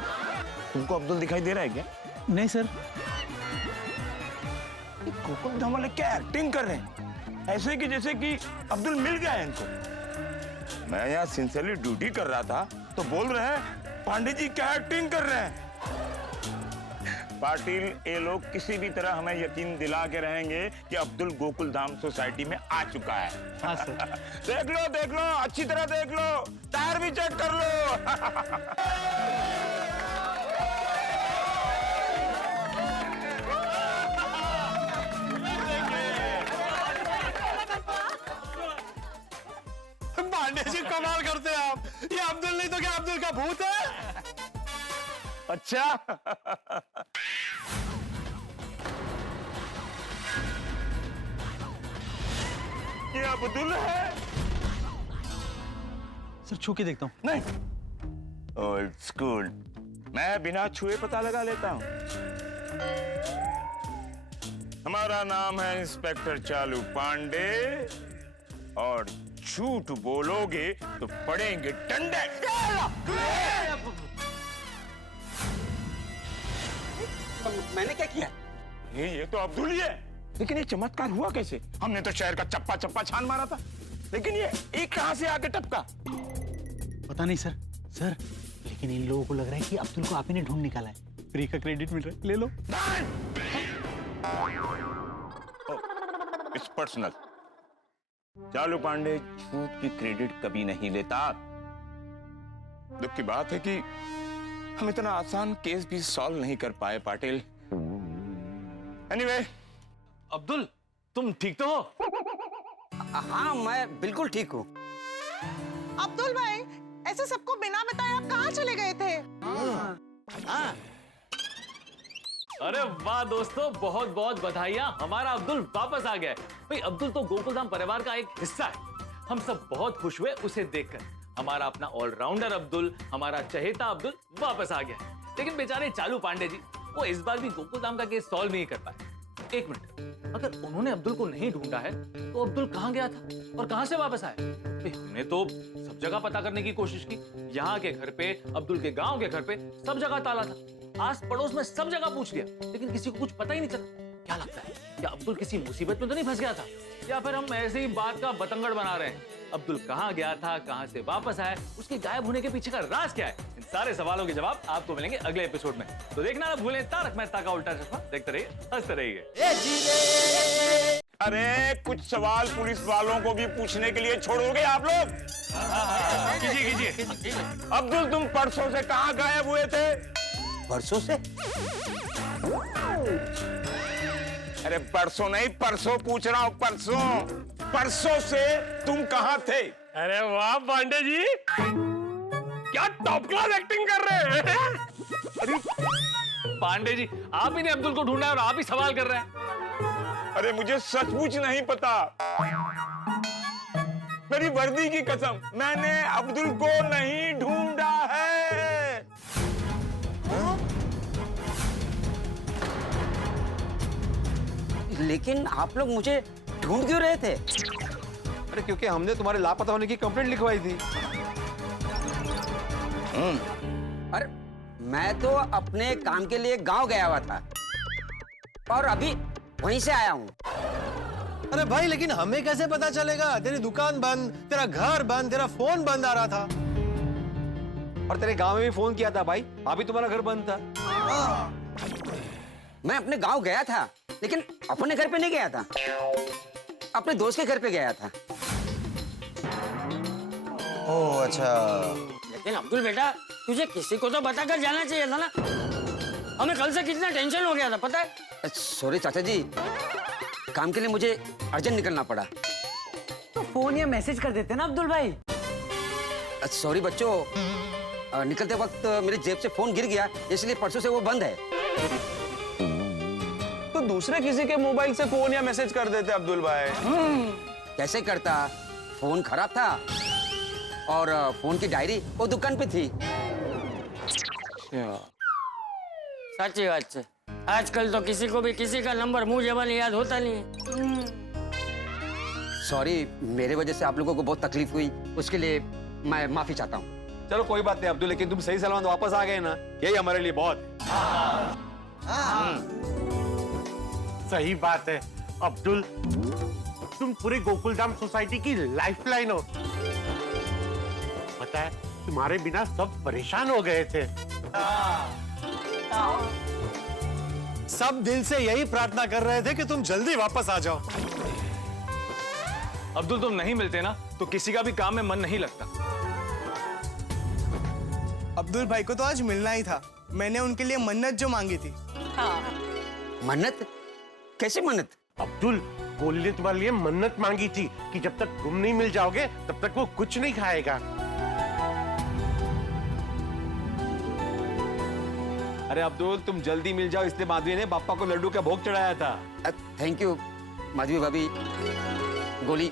तुमको अब्दुल दिखाई दे रहा है क्या? नहीं सर। गोकुल धाम वाले क्या एक्टिंग कर रहे हैं, ऐसे कि जैसे कि अब्दुल मिल गया है इनको। मैं यहाँ सिंसियरली ड्यूटी कर रहा था तो बोल रहे हैं पांडे जी क्या एक्टिंग कर रहे हैं। पाटिल, ये लोग किसी भी तरह हमें यकीन दिला के रहेंगे कि अब्दुल गोकुल धाम सोसाइटी में आ चुका है। हाँ सर। देख लो अच्छी तरह देख लो, टायर भी चेक कर लो। पांडे जी कमाल करते हैं आप। ये अब्दुल नहीं तो क्या अब्दुल का भूत है? अच्छा। ये अब्दुल है? सर छू के देखता हूँ। नहीं, ओल्ड स्कूल, मैं बिना छुए पता लगा लेता हूँ। हमारा नाम है इंस्पेक्टर चालू पांडे, और झूठ बोलोगे तो पड़ेंगे डंडे। मैंने क्या किया? ये तो अब्दुल ही है, लेकिन ये चमत्कार हुआ कैसे? हमने तो शहर का चप्पा चप्पा छान मारा था, लेकिन ये एक कहां से आके टपका? पता नहीं सर। सर लेकिन इन लोगों को लग रहा है कि अब्दुल को आप ही ने ढूंढ निकाला है। फ्री का क्रेडिट मिल रहा है, ले लो। It's personal. चालू पांडे झूठ की क्रेडिट कभी नहीं लेता। दुख की बात है कि हम इतना आसान केस भी सॉल्व नहीं कर पाए पाटिल। एनीवे, अब्दुल तुम ठीक तो हो? हाँ मैं बिल्कुल ठीक हूँ। अब्दुल भाई, ऐसे सबको बिना बताए आप कहाँ चले गए थे? अरे वाह दोस्तों, बहुत बहुत बधाइयां, हमारा अब्दुल वापस आ गया है। भाई अब्दुल तो गोकुलधाम परिवार का एक हिस्सा है। हम सब बहुत खुश हुए उसे देखकर। हमारा अपना ऑलराउंडर अब्दुल, हमारा चहेता अब्दुल वापस आ गया है। लेकिन बेचारे चालू पांडे जी, वो इस बार भी गोकुलधाम का केस सॉल्व नहीं कर पाए। एक मिनट, अगर उन्होंने अब्दुल को नहीं ढूंढा है तो अब्दुल कहाँ गया था और कहाँ से वापस आया? हमने तो सब जगह पता करने की कोशिश की। यहाँ के घर पे, अब्दुल के गांव के घर पे, सब जगह ताला था। आस पड़ोस में सब जगह पूछ लिया, लेकिन किसी को कुछ पता ही नहीं चला। क्या लगता है, क्या अब्दुल किसी मुसीबत में तो नहीं फंस गया था, या फिर हम ऐसे ही बात का बतंगड़ बना रहे हैं? अब्दुल कहाँ गया था, कहाँ से वापस आया, उसके गायब होने के पीछे का राज क्या है? इन सारे सवालों के जवाब आपको मिलेंगे अगले एपिसोड में। तो देखना ना भूलें तारक मेहता का उल्टा चश्मा। देखते रहिए, हंसते रहिए। अरे कुछ सवाल पुलिस वालों को भी पूछने के लिए छोड़ोगे आप लोग? कीजिए। अब्दुल, तुम परसों से कहाँ गायब हुए थे? परसों से? अरे परसों नहीं, परसों पूछ रहा हूँ, परसों से तुम कहाँ थे? अरे वाह पांडे जी, क्या टॉप क्लास एक्टिंग कर रहे हैं। अरे पांडे जी, आप ही ने अब्दुल को ढूंढा और आप ही सवाल कर रहे हैं। अरे मुझे सचमुच नहीं पता, मेरी वर्दी की कसम, मैंने अब्दुल को नहीं ढूंढा है। लेकिन आप लोग मुझे ढूंढ क्यों रहे थे? अरे क्योंकि हमने तुम्हारे लापता होने की कंप्लेंट लिखवाई थी। अरे मैं तो अपने काम के लिए गांव गया हुआ था और अभी वहीं से आया हूँ। अरे भाई, लेकिन हमें कैसे पता चलेगा? तेरी दुकान बंद, तेरा घर बंद, तेरा फोन बंद आ रहा था। और तेरे गांव में भी फोन किया था भाई, अभी तुम्हारा घर बंद था। मैं अपने गांव गया था, लेकिन अपने घर पे नहीं गया था, अपने दोस्त के घर पे गया था। ओह अच्छा। लेकिन अब्दुल बेटा तुझे किसी को तो बताकर जाना चाहिए था ना। हमें कल से कितना टेंशन हो गया था पता है। सॉरी चाचा जी, काम के लिए मुझे अर्जेंट निकलना पड़ा। तो फोन या मैसेज कर देते ना अब्दुल भाई। सॉरी बच्चों, निकलते वक्त मेरी जेब से फोन गिर गया, इसलिए परसों से वो बंद है। तो दूसरे किसी के मोबाइल से फोन या मैसेज कर देते अब्दुल भाई। कैसे करता, फोन खराब था और फोन की डायरी वो दुकान पे थी। सच्ची बात है, आजकल तो किसी को भी किसी का नंबर मुंह जबान याद होता नहीं है। सॉरी, मेरे वजह से आप लोगों को बहुत तकलीफ हुई, उसके लिए मैं माफी चाहता हूँ। चलो कोई बात नहीं अब्दुल, लेकिन तुम सही सलामत वापस आ गए ना, यही हमारे लिए बहुत है। सही बात है अब्दुल, तुम पूरे गोकुलधाम सोसाइटी की लाइफलाइन हो। पता है तुम्हारे बिना सब परेशान हो गए थे। सब दिल से यही प्रार्थना कर रहे थे कि तुम जल्दी वापस आ जाओ। अब्दुल तुम नहीं मिलते ना तो किसी का भी काम में मन नहीं लगता। अब्दुल भाई को तो आज मिलना ही था, मैंने उनके लिए मन्नत जो मांगी थी। मन्नत? कैसी मन्नत? अब्दुल, गोली ने तुम्हारे लिए मन्नत मांगी थी कि जब तक तुम नहीं मिल जाओगे तब तक वो कुछ नहीं खाएगा। अरे अब्दुल तुम जल्दी मिल जाओ, इसलिए माधवी ने पापा को लड्डू का भोग चढ़ाया था। थैंक यू माधवी भाभी, गोली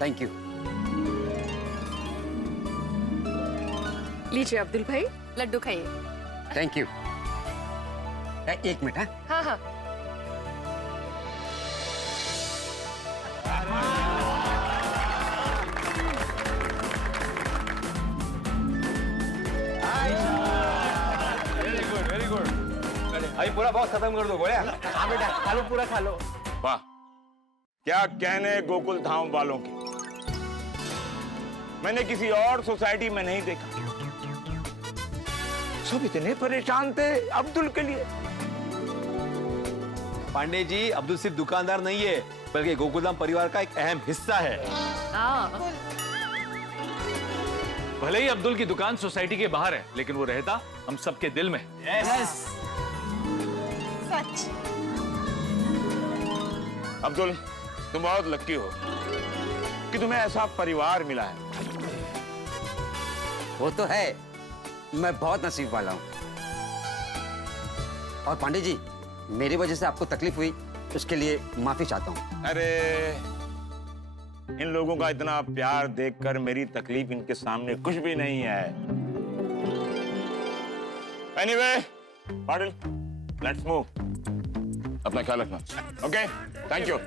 थैंक यू। लीजिए अब्दुल भाई, लड्डू खाइए। Thank you. एक मिनट। हाँ हाँ। Very good. अभी पूरा बॉक्स खत्म कर दो गोलियां। हाँ बेटा, खा लो, पूरा खा लो। वाह, क्या कहने गोकुल धाम वालों की, मैंने किसी और सोसाइटी में नहीं देखा। सब इतने परेशान थे अब्दुल के लिए। पांडे जी, अब्दुल सिर्फ दुकानदार नहीं है बल्कि गोकुलधाम परिवार का एक अहम हिस्सा है। भले ही अब्दुल की दुकान सोसाइटी के बाहर है, लेकिन वो रहता हम सबके दिल में। सच। अब्दुल, तुम बहुत लकी हो कि तुम्हें ऐसा परिवार मिला है। वो तो है, मैं बहुत नसीब वाला हूँ। और पांडे जी, मेरी वजह से आपको तकलीफ हुई, उसके लिए माफी चाहता हूँ। अरे इन लोगों का इतना प्यार देखकर मेरी तकलीफ इनके सामने कुछ भी नहीं है। Anyway, Patil, let's move. अपना ख्याल रखना। Okay, thank you.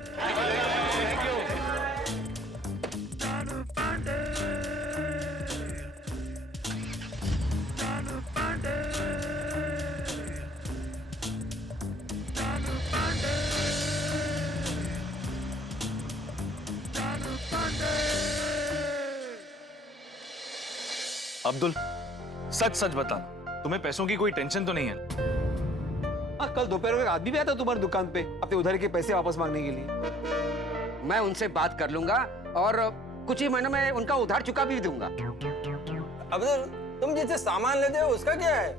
अब्दुल सच सच बता, तुम्हें पैसों की कोई टेंशन तो नहीं है? कल दोपहर में एक आदमी भी आया था तुम्हारी दुकान पे अपने उधारी के पैसे वापस मांगने के लिए। मैं उनसे बात कर लूंगा और कुछ ही महीनों में उनका उधार चुका भी दूंगा। अब्दुल, तुम जिससे सामान लेते हो उसका क्या है?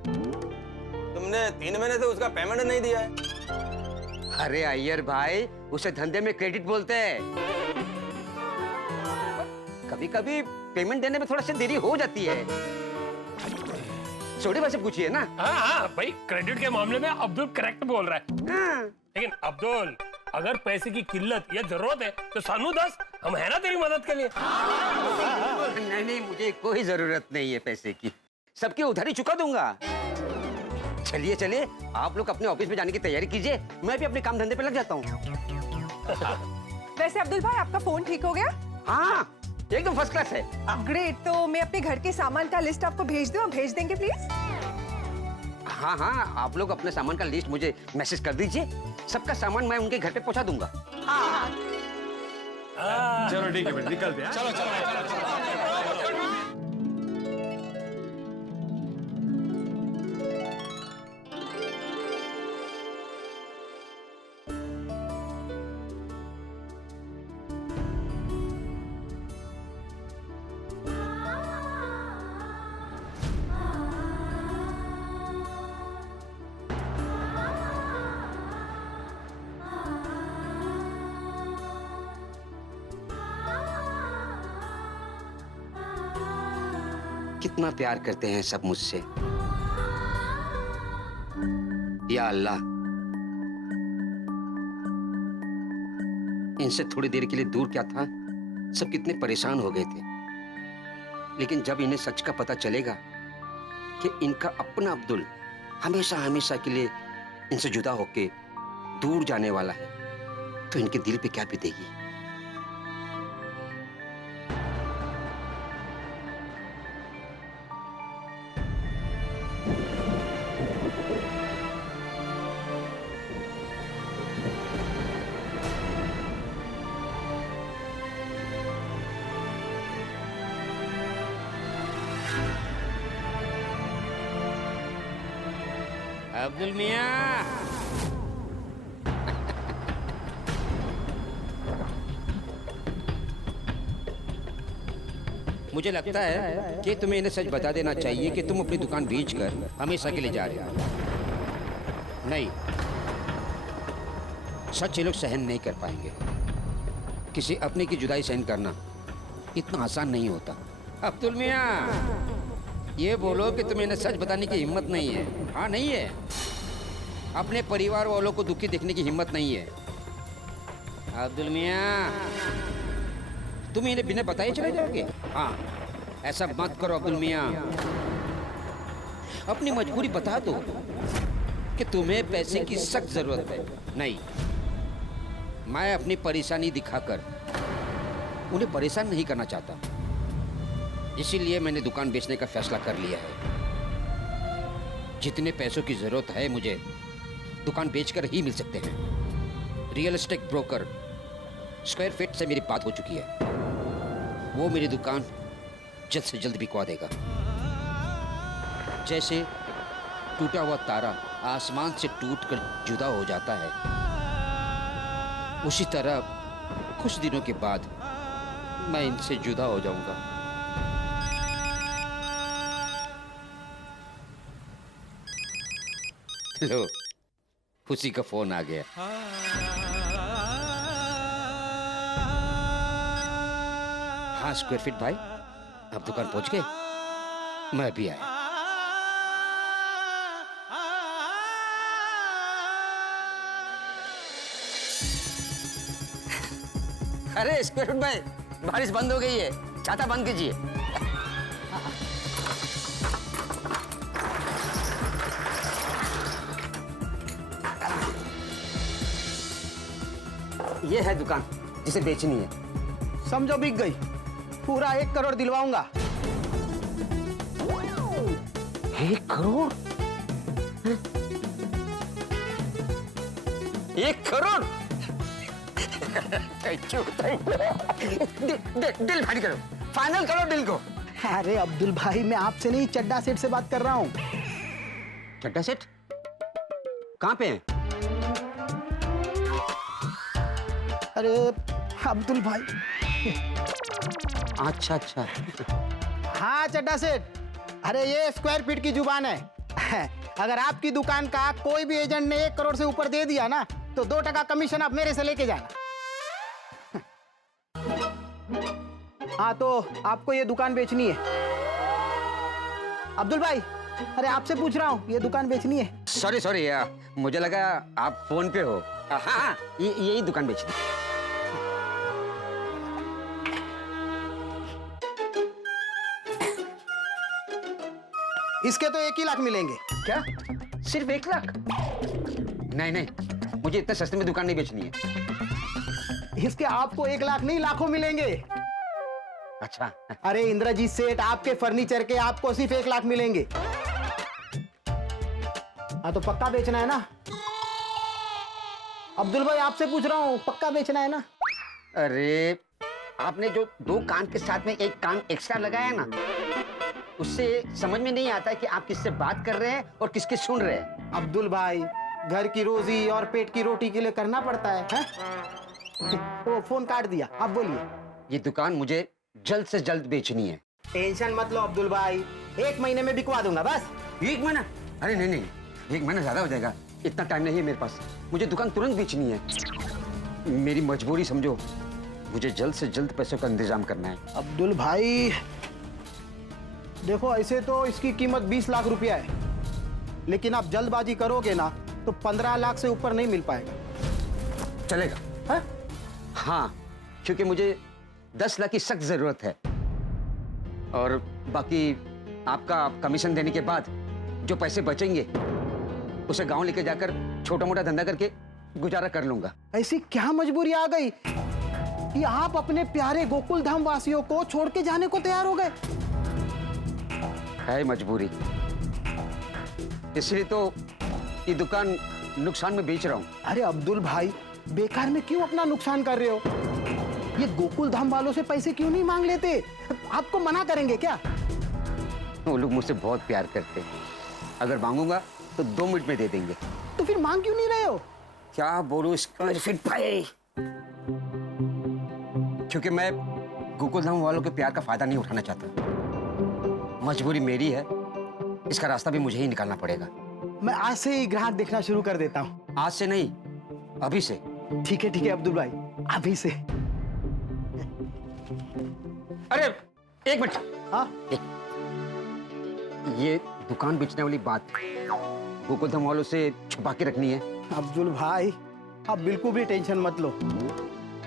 तुमने 3 महीने से उसका पेमेंट नहीं दिया है। अरे अय्यर भाई, उसे धंधे में क्रेडिट बोलते हैं। कभी कभी पेमेंट देने में थोड़ा सी देरी हो जाती है। छोटे भाई से पूछिए ना। हाँ भाई, क्रेडिट के मामले में अब्दुल करेक्ट बोल रहा है। लेकिन अब्दुल, अगर पैसे की किल्लत या जरूरत है तो सानू दस, हम है ना तेरी मदद के लिए। नहीं नहीं, मुझे कोई जरूरत नहीं है पैसे की, सबकी उधारी चुका दूंगा। चलिए चलिए, आप लोग अपने ऑफिस में जाने की तैयारी कीजिए, मैं भी अपने काम धंधे पे लग जाता हूँ। वैसे अब्दुल भाई, आपका फोन ठीक हो गया? हाँ, एकदम फर्स्ट क्लास है। ग्रेट, तो मैं अपने घर के सामान का लिस्ट आपको भेज दूं, भेज देंगे प्लीज? हाँ हाँ, आप लोग अपने सामान का लिस्ट मुझे मैसेज कर दीजिए, सबका सामान मैं उनके घर पे पहुंचा दूंगा। चलो ठीक है बेटा, निकलते हैं। चलो चलो। कितना प्यार करते हैं सब मुझसे। या अल्लाह, इनसे थोड़ी देर के लिए दूर क्या था, सब कितने परेशान हो गए थे। लेकिन जब इन्हें सच का पता चलेगा कि इनका अपना अब्दुल हमेशा हमेशा के लिए इनसे जुदा होके दूर जाने वाला है, तो इनके दिल पे क्या बीतेगी। अब्दुल मियां, मुझे लगता है कि तुम्हें इन्हें सच बता देना चाहिए कि तुम अपनी दुकान बेचकर हमेशा के लिए जा रहे हो। नहीं, सच ये लोग सहन नहीं कर पाएंगे। किसी अपने की जुदाई सहन करना इतना आसान नहीं होता। अब्दुल मियां, ये बोलो कि तुम्हें इन्हें सच बताने की हिम्मत नहीं है। हाँ, नहीं है। अपने परिवार वालों को दुखी देखने की हिम्मत नहीं है। अब्दुल मियां, तुम इन्हें बिना बताए चले जाओगे? हाँ, ऐसा मत करो अब्दुल मियां। अपनी मजबूरी बता दो कि तुम्हें पैसे की सख्त जरूरत है। नहीं, मैं अपनी परेशानी दिखाकर उन्हें परेशान नहीं करना चाहता। इसीलिए मैंने दुकान बेचने का फैसला कर लिया है। जितने पैसों की जरूरत है मुझे, दुकान बेचकर ही मिल सकते हैं। Real estate broker square feet से मेरी बात हो चुकी है। वो मेरी दुकान जल्द से जल्द बिकवा देगा। जैसे टूटा हुआ तारा आसमान से टूटकर जुदा हो जाता है, उसी तरह कुछ दिनों के बाद मैं इनसे जुदा हो जाऊंगा। लो, खुशी का फोन आ गया। हाँ स्क्वायर फीट भाई, आप दुकान पहुंच गए? मैं भी आया। अरे स्क्वायर फीट भाई, बारिश बंद हो गई है, छाता बंद कीजिए। ये है दुकान जिसे बेचनी है। समझो बिक गई। पूरा 1 करोड़ दिलवाऊंगा। 1 करोड़? 1 करोड़? दिल भारी करो, फाइनल करो दिल को। अरे अब्दुल भाई, मैं आपसे नहीं, चड्डा सेठ से बात कर रहा हूँ। चड्डा सेठ कहाँ पे हैं? अरे अब्दुल भाई। अच्छा अच्छा। हाँ चड्डा सेठ, अरे ये स्क्वायर फीट की जुबान है। अगर आपकी दुकान का कोई भी एजेंट ने 1 करोड़ से ऊपर दे दिया ना, तो 2% कमीशन आप मेरे से लेके जाना। हाँ, तो आपको ये दुकान बेचनी है अब्दुल भाई। अरे आपसे पूछ रहा हूँ, ये दुकान बेचनी है। सॉरी सॉरी, मुझे लगा आप फोन पे हो। हाँ, यही दुकान बेचनी है। इसके तो 1 ही लाख मिलेंगे। क्या? सिर्फ 1 लाख? नहीं नहीं, मुझे इतने सस्ते में दुकान नहीं बेचनी है। इसके आपको 1 लाख नहीं, लाखों मिलेंगे। अच्छा। अरे इंद्रजीत सेठ, आपके फर्नीचर के आपको सिर्फ 1 लाख मिलेंगे। हाँ, तो पक्का बेचना है ना अब्दुल भाई? आपसे पूछ रहा हूँ, पक्का बेचना है ना? अरे आपने जो 2 कान के साथ में 1 कान एक्स्ट्रा लगाया ना, उससे समझ में नहीं आता है कि आप किससे बात कर रहे हैं और किसके सुन रहे हैं। अब्दुल भाई, घर की रोजी और पेट की रोटी के लिए करना पड़ता है? वो फोन काट दिया, आप बोलिए। ये दुकान मुझे जल्द से जल्द बेचनी है। टेंशन मत लो अब्दुल भाई, 1 महीने में बिकवा दूंगा बस। 1 महीना? अरे नहीं नहीं, 1 महीना ज्यादा हो जाएगा। इतना टाइम नहीं है मेरे पास। मुझे दुकान तुरंत बेचनी है। मेरी मजबूरी समझो, मुझे जल्द से जल्द पैसों का इंतजाम करना है। अब्दुल भाई, देखो ऐसे तो इसकी कीमत 20 लाख रुपया है, लेकिन आप जल्दबाजी करोगे ना तो 15 लाख से ऊपर नहीं मिल पाएगा। चलेगा? है? हाँ, क्योंकि मुझे 10 लाख की सख्त जरूरत है, और बाकी आपका कमीशन देने के बाद जो पैसे बचेंगे उसे गांव लेके जाकर छोटा मोटा धंधा करके गुजारा कर लूंगा। ऐसी क्या मजबूरी आ गई कि आप अपने प्यारे गोकुल धाम वासियों को छोड़ के जाने को तैयार हो गए? है मजबूरी, इसलिए तो ये दुकान नुकसान में बेच रहा हूँ। अरे अब्दुल भाई, बेकार में क्यों अपना नुकसान कर रहे हो? ये गोकुल धाम वालों से पैसे क्यों नहीं मांग लेते? आपको मना करेंगे क्या? वो लोग मुझसे बहुत प्यार करते हैं, अगर मांगूंगा तो 2 मिनट में दे देंगे। तो फिर मांग क्यों नहीं रहे हो? क्या बोलूं स्क्वायर फीट भाई, क्योंकि मैं गोकुल धाम वालों के प्यार का फायदा नहीं उठाना चाहता। मजबूरी मेरी है, इसका रास्ता भी मुझे ही निकालना पड़ेगा। मैं आज से ही ग्राहक देखना शुरू कर देता हूँ। आज से नहीं, अभी से। ठीक है अब्दुल भाई, अभी से। अरे एक मिनट। हाँ? ये दुकान बेचने वाली बात गोकुल धाम वालों से छुपा के रखनी है। अब्दुल भाई, आप बिल्कुल भी टेंशन मत लो।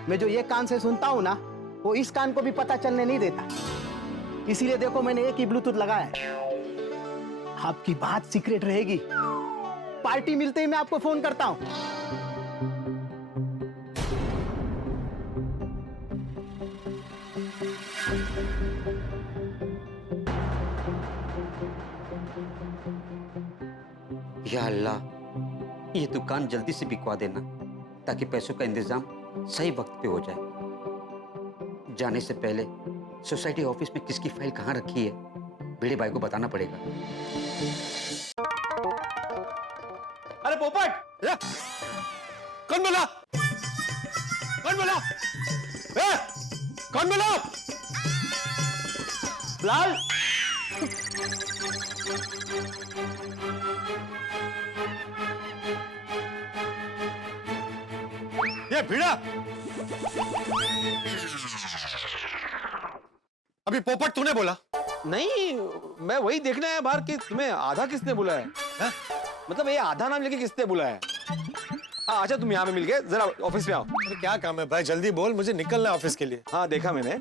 मैं जो ये कान से सुनता हूँ ना, वो इस कान को भी पता चलने नहीं देता। इसीलिए देखो मैंने एक ही ब्लूटूथ लगाया है। आपकी बात सीक्रेट रहेगी। पार्टी मिलते ही मैं आपको फोन करता हूँ। या अल्लाह, ये दुकान जल्दी से बिकवा देना ताकि पैसों का इंतजाम सही वक्त पे हो जाए। जाने से पहले सोसाइटी ऑफिस में किसकी फाइल कहाँ रखी है भिड़े भाई को बताना पड़ेगा। अरे पोपट, कौन बोला? कौन बोला? कौन बोला? लाल, ये भिड़ा अभी पोपट तूने बोला? नहीं, मैं वही देखना है बाहर कि तुम्हें आधा किसने बुलाया है? मतलब ये आधा नाम लेके किसने बुलाया है? अच्छा, तुम यहाँ पे मिल गए, जरा ऑफिस में आओ। अरे क्या काम है भाई, जल्दी बोल, मुझे निकलना है ऑफिस के लिए। हाँ देखा मैंने,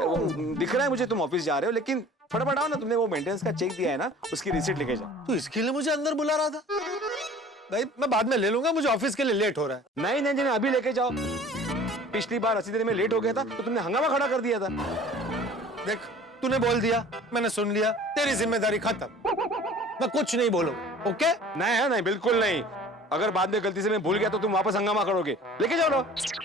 वो दिख रहा है मुझे तुम ऑफिस जा रहे हो, लेकिन फटाफट आओ ना। तुमने वो मेंटेनेंस का चेक दिया है ना, उसकी रिसीट लेके जाओ। तू इसके लिए मुझे अंदर बुला रहा था? भाई मैं बाद में ले लूंगा, मुझे ऑफिस के लिए लेट हो रहा है। नहीं नहीं, अभी लेके जाओ। पिछली बार रसीद देने में लेट हो गया था तो तुमने हंगामा खड़ा कर दिया था। देख, तूने बोल दिया, मैंने सुन लिया, तेरी जिम्मेदारी खत्म। मैं कुछ नहीं बोलूं, ओके? नहीं नहीं, बिल्कुल नहीं। अगर बाद में गलती से मैं भूल गया तो तुम वापस हंगामा करोगे। लेके जाओ ना।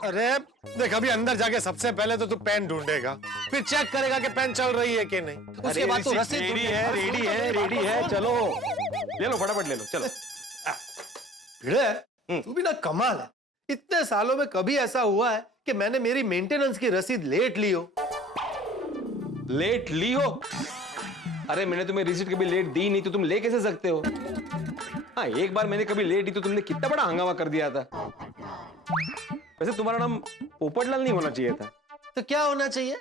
अरे देख, अभी अंदर जाके सबसे पहले तो तू पेन ढूंढेगा, फिर चेक करेगा कि पेन चल रही है कि नहीं। उसके बाद तू रसीद रेडी है, चलो ले लो, फटाफट ले लो, चलो। भिड़े, तू भी ना कमाल है। इतने सालों में कभी ऐसा हुआ है कि मैंने मेरी मेंटेनेंस की रसीद लेट ली हो? लेट ली हो? अरे मैंने तुम्हें रिसीट कभी लेट दी नहीं, तो तुम ले कैसे सकते हो? हाँ, एक बार मैंने कभी लेट दी तो तुमने कितना बड़ा हंगामा कर दिया था। वैसे तुम्हारा नाम पोपटलाल नहीं होना चाहिए था। तो क्या होना चाहिए?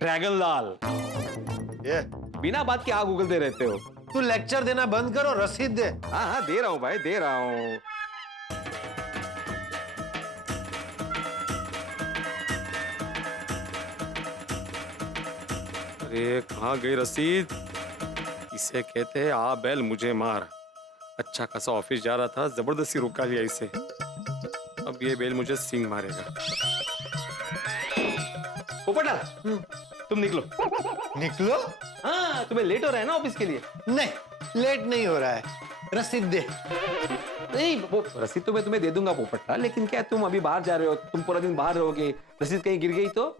ड्रैगन लाल। ये बिना बात के आग उगलते रहते हो। तू लेक्चर देना बंद करो, रसीद दे। हाँ, दे रहा हूँ भाई, दे रहा हूँ। अरे कहाँ गई रसीद? इसे कहते हैं आ बैल मुझे मार। अच्छा खासा ऑफिस जा रहा था, जबरदस्ती रोका लिया इसे। अब ये बैल मुझे सींग मारेगा। पोपटलाल, तुम निकलो। निकलो? हाँ, तुम्हें लेट हो रहा है ना ऑफिस के लिए? नहीं, लेट नहीं हो रहा है, रसीद दे। नहीं, वो रसीद तो मैं तुम्हें दे दूंगा पोपटलाल, लेकिन क्या तुम अभी बाहर जा रहे हो? तुम पूरा दिन बाहर रहोगे, रसीद कहीं गिर गई तो?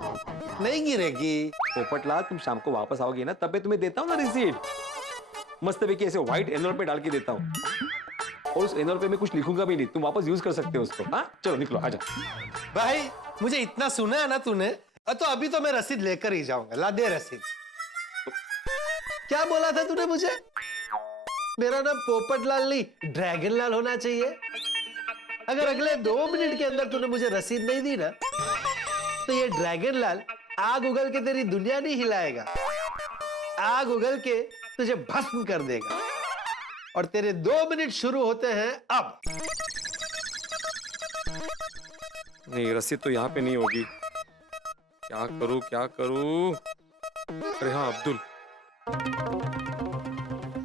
नहीं गिरेगी। पोपटलाल, तुम शाम को वापस आओगे ना, तब मैं तुम्हें देता हूँ ना रिसीट। मस्त भी ऐसे व्हाइट एनवलप पे डाल के देता हूँ, और उस एनवलप पे मैं कुछ लिखूंगा भी नहीं, तुम वापस यूज कर सकते हो उसको। हाँ चलो निकलो, आजा। भाई मुझे इतना सुना है ना तूने, तो अभी तो मैं रसीद लेकर ही जाऊंगा। ला दे रसीद। क्या बोला था तूने मुझे? मेरा नाम पोपटलाल नहीं, ड्रैगन लाल होना चाहिए। अगर अगले 2 मिनट के अंदर तूने मुझे रसीद नहीं दी ना, तो ये ड्रैगन लाल आग उगल के तेरी दुनिया नहीं हिलाएगा। आग उगल के तुझे भस्म कर देगा। और तेरे 2 मिनट शुरू होते हैं अब। नहीं, रस्सी तो यहाँ पे नहीं होगी। क्या करूं क्या करूं? अरे हाँ अब्दुल,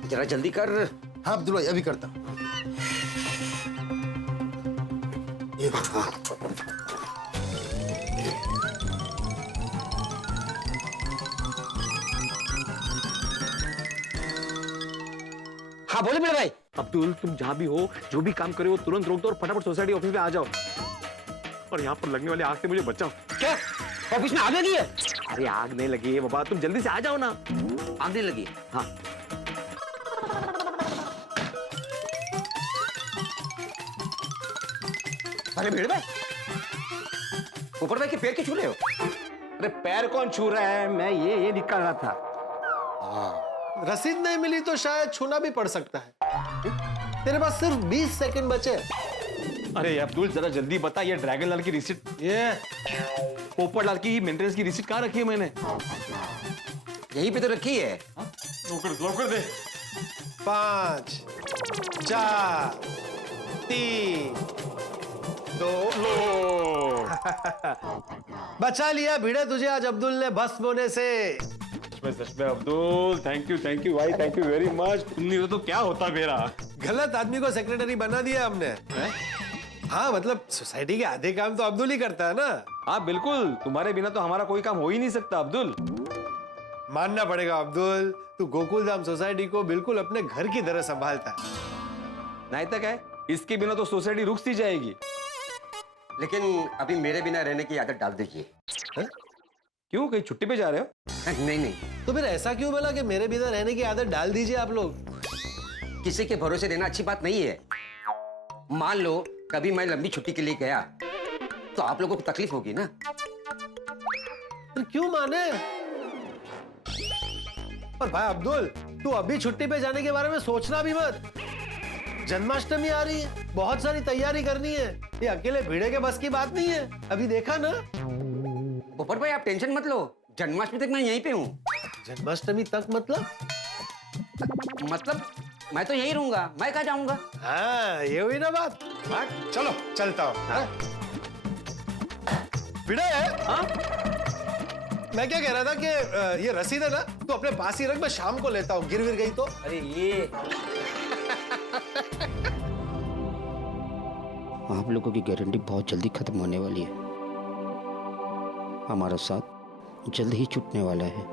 जरा जल्दी कर। हाँ अब्दुल भाई अभी करता हूँ। ये हाँ बोले मेरे भाई। अब्दुल तुम जहाँ भी हो, जो भी काम करे वो तुरंत रोक दो और फटाफट सोसाइटी ऑफिस में आ जाओ और यहाँ पर लगने वाली आग से मुझे बचाओ। क्या ऑफिस में आग लगी है? अरे आग नहीं लगी है बाबा, तुम जल्दी से आ जाओ ना। आग नहीं लगी? हाँ अरे भिड़ भाई, ऊपर भाई के पैर क्यों छू रहे हो? अरे पैर कौन छू रहा है, मैं ये निकाल रहा था। रसीद नहीं मिली तो शायद छूना भी पड़ सकता है। तेरे पास सिर्फ 20 सेकंड बचे। अरे अब्दुल जरा जल्दी बता, ये ड्रैगन लाल की रिसीट, ये पोपट लाल की मेंटेनेंस की रिसीट कहाँ रखी है मैंने? यहीं पे तो रखी है। लौकर दे। 5 4 3 2 लो। बचा लिया भिड़े तुझे आज अब्दुल ने भस्म होने से। सच में अब्दुल, थैंक यू भाई, थैंक यू वेरी मच। तुम नहीं हो तो क्या होता मेरा। गलत आदमी को सेक्रेटरी बना दिया हमने। हाँ मतलब सोसाइटी के आधे काम तो अब्दुल ही करता है ना। हाँ बिल्कुल, तुम्हारे बिना तो हमारा कोई काम हो ही नहीं सकता अब्दुल। मानना पड़ेगा अब्दुल, तू गोकुल धाम सोसाइटी को बिल्कुल अपने घर की तरह संभालता है। नहीं तक है, इसके बिना तो सोसाइटी रुक सी जाएगी। लेकिन अभी मेरे बिना रहने की आदत डाल दीजिए। क्यों, कहीं छुट्टी पे जा रहे हो? नहीं। तो फिर ऐसा क्यों बोला कि मेरे बिना रहने की आदत डाल दीजिए आप लोग? किसी के भरोसे रहना अच्छी बात नहीं है। मान लो कभी मैं लंबी छुट्टी के लिए गया तो आप लोगों को तकलीफ होगी ना। पर क्यों माने? पर भाई अब्दुल, तू अभी छुट्टी पे जाने के बारे में सोचना भी मत। जन्माष्टमी आ रही है, बहुत सारी तैयारी करनी है। ये अकेले भिड़े के बस की बात नहीं है। अभी देखा ना। पोपट भाई आप टेंशन मत लो, जन्माष्टमी तक मैं यहीं पे हूँ। जन्माष्टमी तक मतलब मैं तो यहीं रहूंगा, मैं कहाँ जाऊंगा? हाँ ये हुई ना बात। चलो चलता हूँ। भिड़े हाँ? मैं क्या कह रहा था कि ये रसीद है ना, तू अपने पास ही रख, मैं शाम को लेता हूँ। गिर गई तो। अरे ये आप लोगों की गारंटी बहुत जल्दी खत्म होने वाली है। हमारा साथ जल्द ही छूटने वाला है।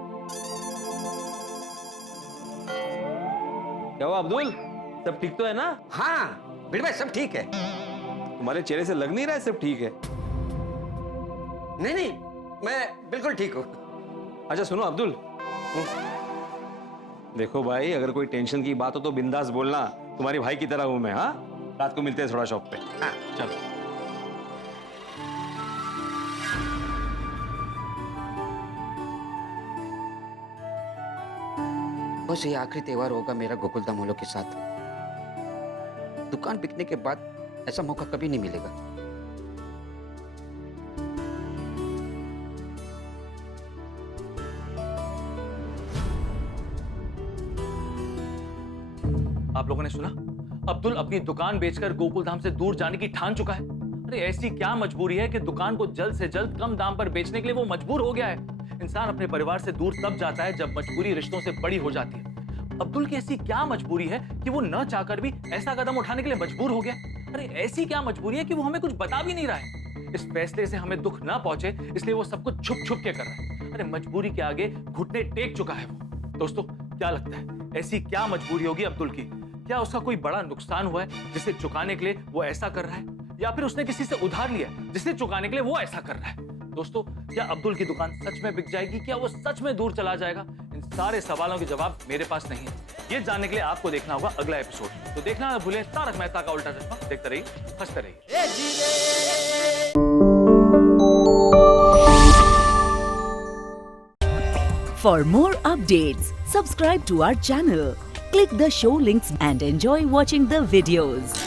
क्या हुआ अब्दुल, सब ठीक तो है ना? हाँ भिड़ भाई सब ठीक है। तुम्हारे चेहरे से लग नहीं रहा है सब ठीक है। नहीं मैं बिल्कुल ठीक हूँ। अच्छा सुनो अब्दुल, देखो भाई अगर कोई टेंशन की बात हो तो बिंदास बोलना, तुम्हारी भाई की तरह हूं मैं। हाँ रात को मिलते हैं थोड़ा शॉप पे। हाँ चलो। बस ये आखिरी त्योहार होगा मेरा गोकुलधाम वालों के साथ। दुकान बिकने के बाद ऐसा मौका कभी नहीं मिलेगा। आप लोगों ने सुना, अब्दुल अपनी दुकान बेचकर गोकुलधाम से दूर जाने की ठान चुका है। अरे ऐसी क्या मजबूरी है कि दुकान को जल्द से जल्द कम दाम पर बेचने के लिए वो मजबूर हो गया है। इंसान अपने परिवार से दूर तब जाता है जब मजबूरी रिश्तों से बड़ी हो जाती है। अब्दुल की ऐसी क्या मजबूरी है कि वो न चाहकर भी ऐसा कदम उठाने के लिए मजबूर हो गया? अरे ऐसी क्या मजबूरी है कि वो हमें कुछ बता भी नहीं रहा है? इस फैसले से हमें दुख ना पहुंचे इसलिए वो सब कुछ छुप छुप के कर रहा है। अरे मजबूरी के आगे घुटने टेक चुका है वो। दोस्तों क्या लगता है, ऐसी क्या मजबूरी होगी अब्दुल की? क्या उसका कोई बड़ा नुकसान हुआ है जिसे चुकाने के लिए वो ऐसा कर रहा है, या फिर उसने किसी से उधार लिया जिसे चुकाने के लिए वो ऐसा कर रहा है? दोस्तों क्या अब्दुल की दुकान सच में बिक जाएगी? क्या वो सच में दूर चला जाएगा? इन सारे सवालों के जवाब मेरे पास नहीं है। ये जानने के लिए आपको देखना होगा अगला एपिसोड। तो देखना ना भूलें तारक मेहता का उल्टा चश्मा। देखते रहिए, हंसते रहिए। For more updates, subscribe to our channel, click the show links and enjoy watching the videos.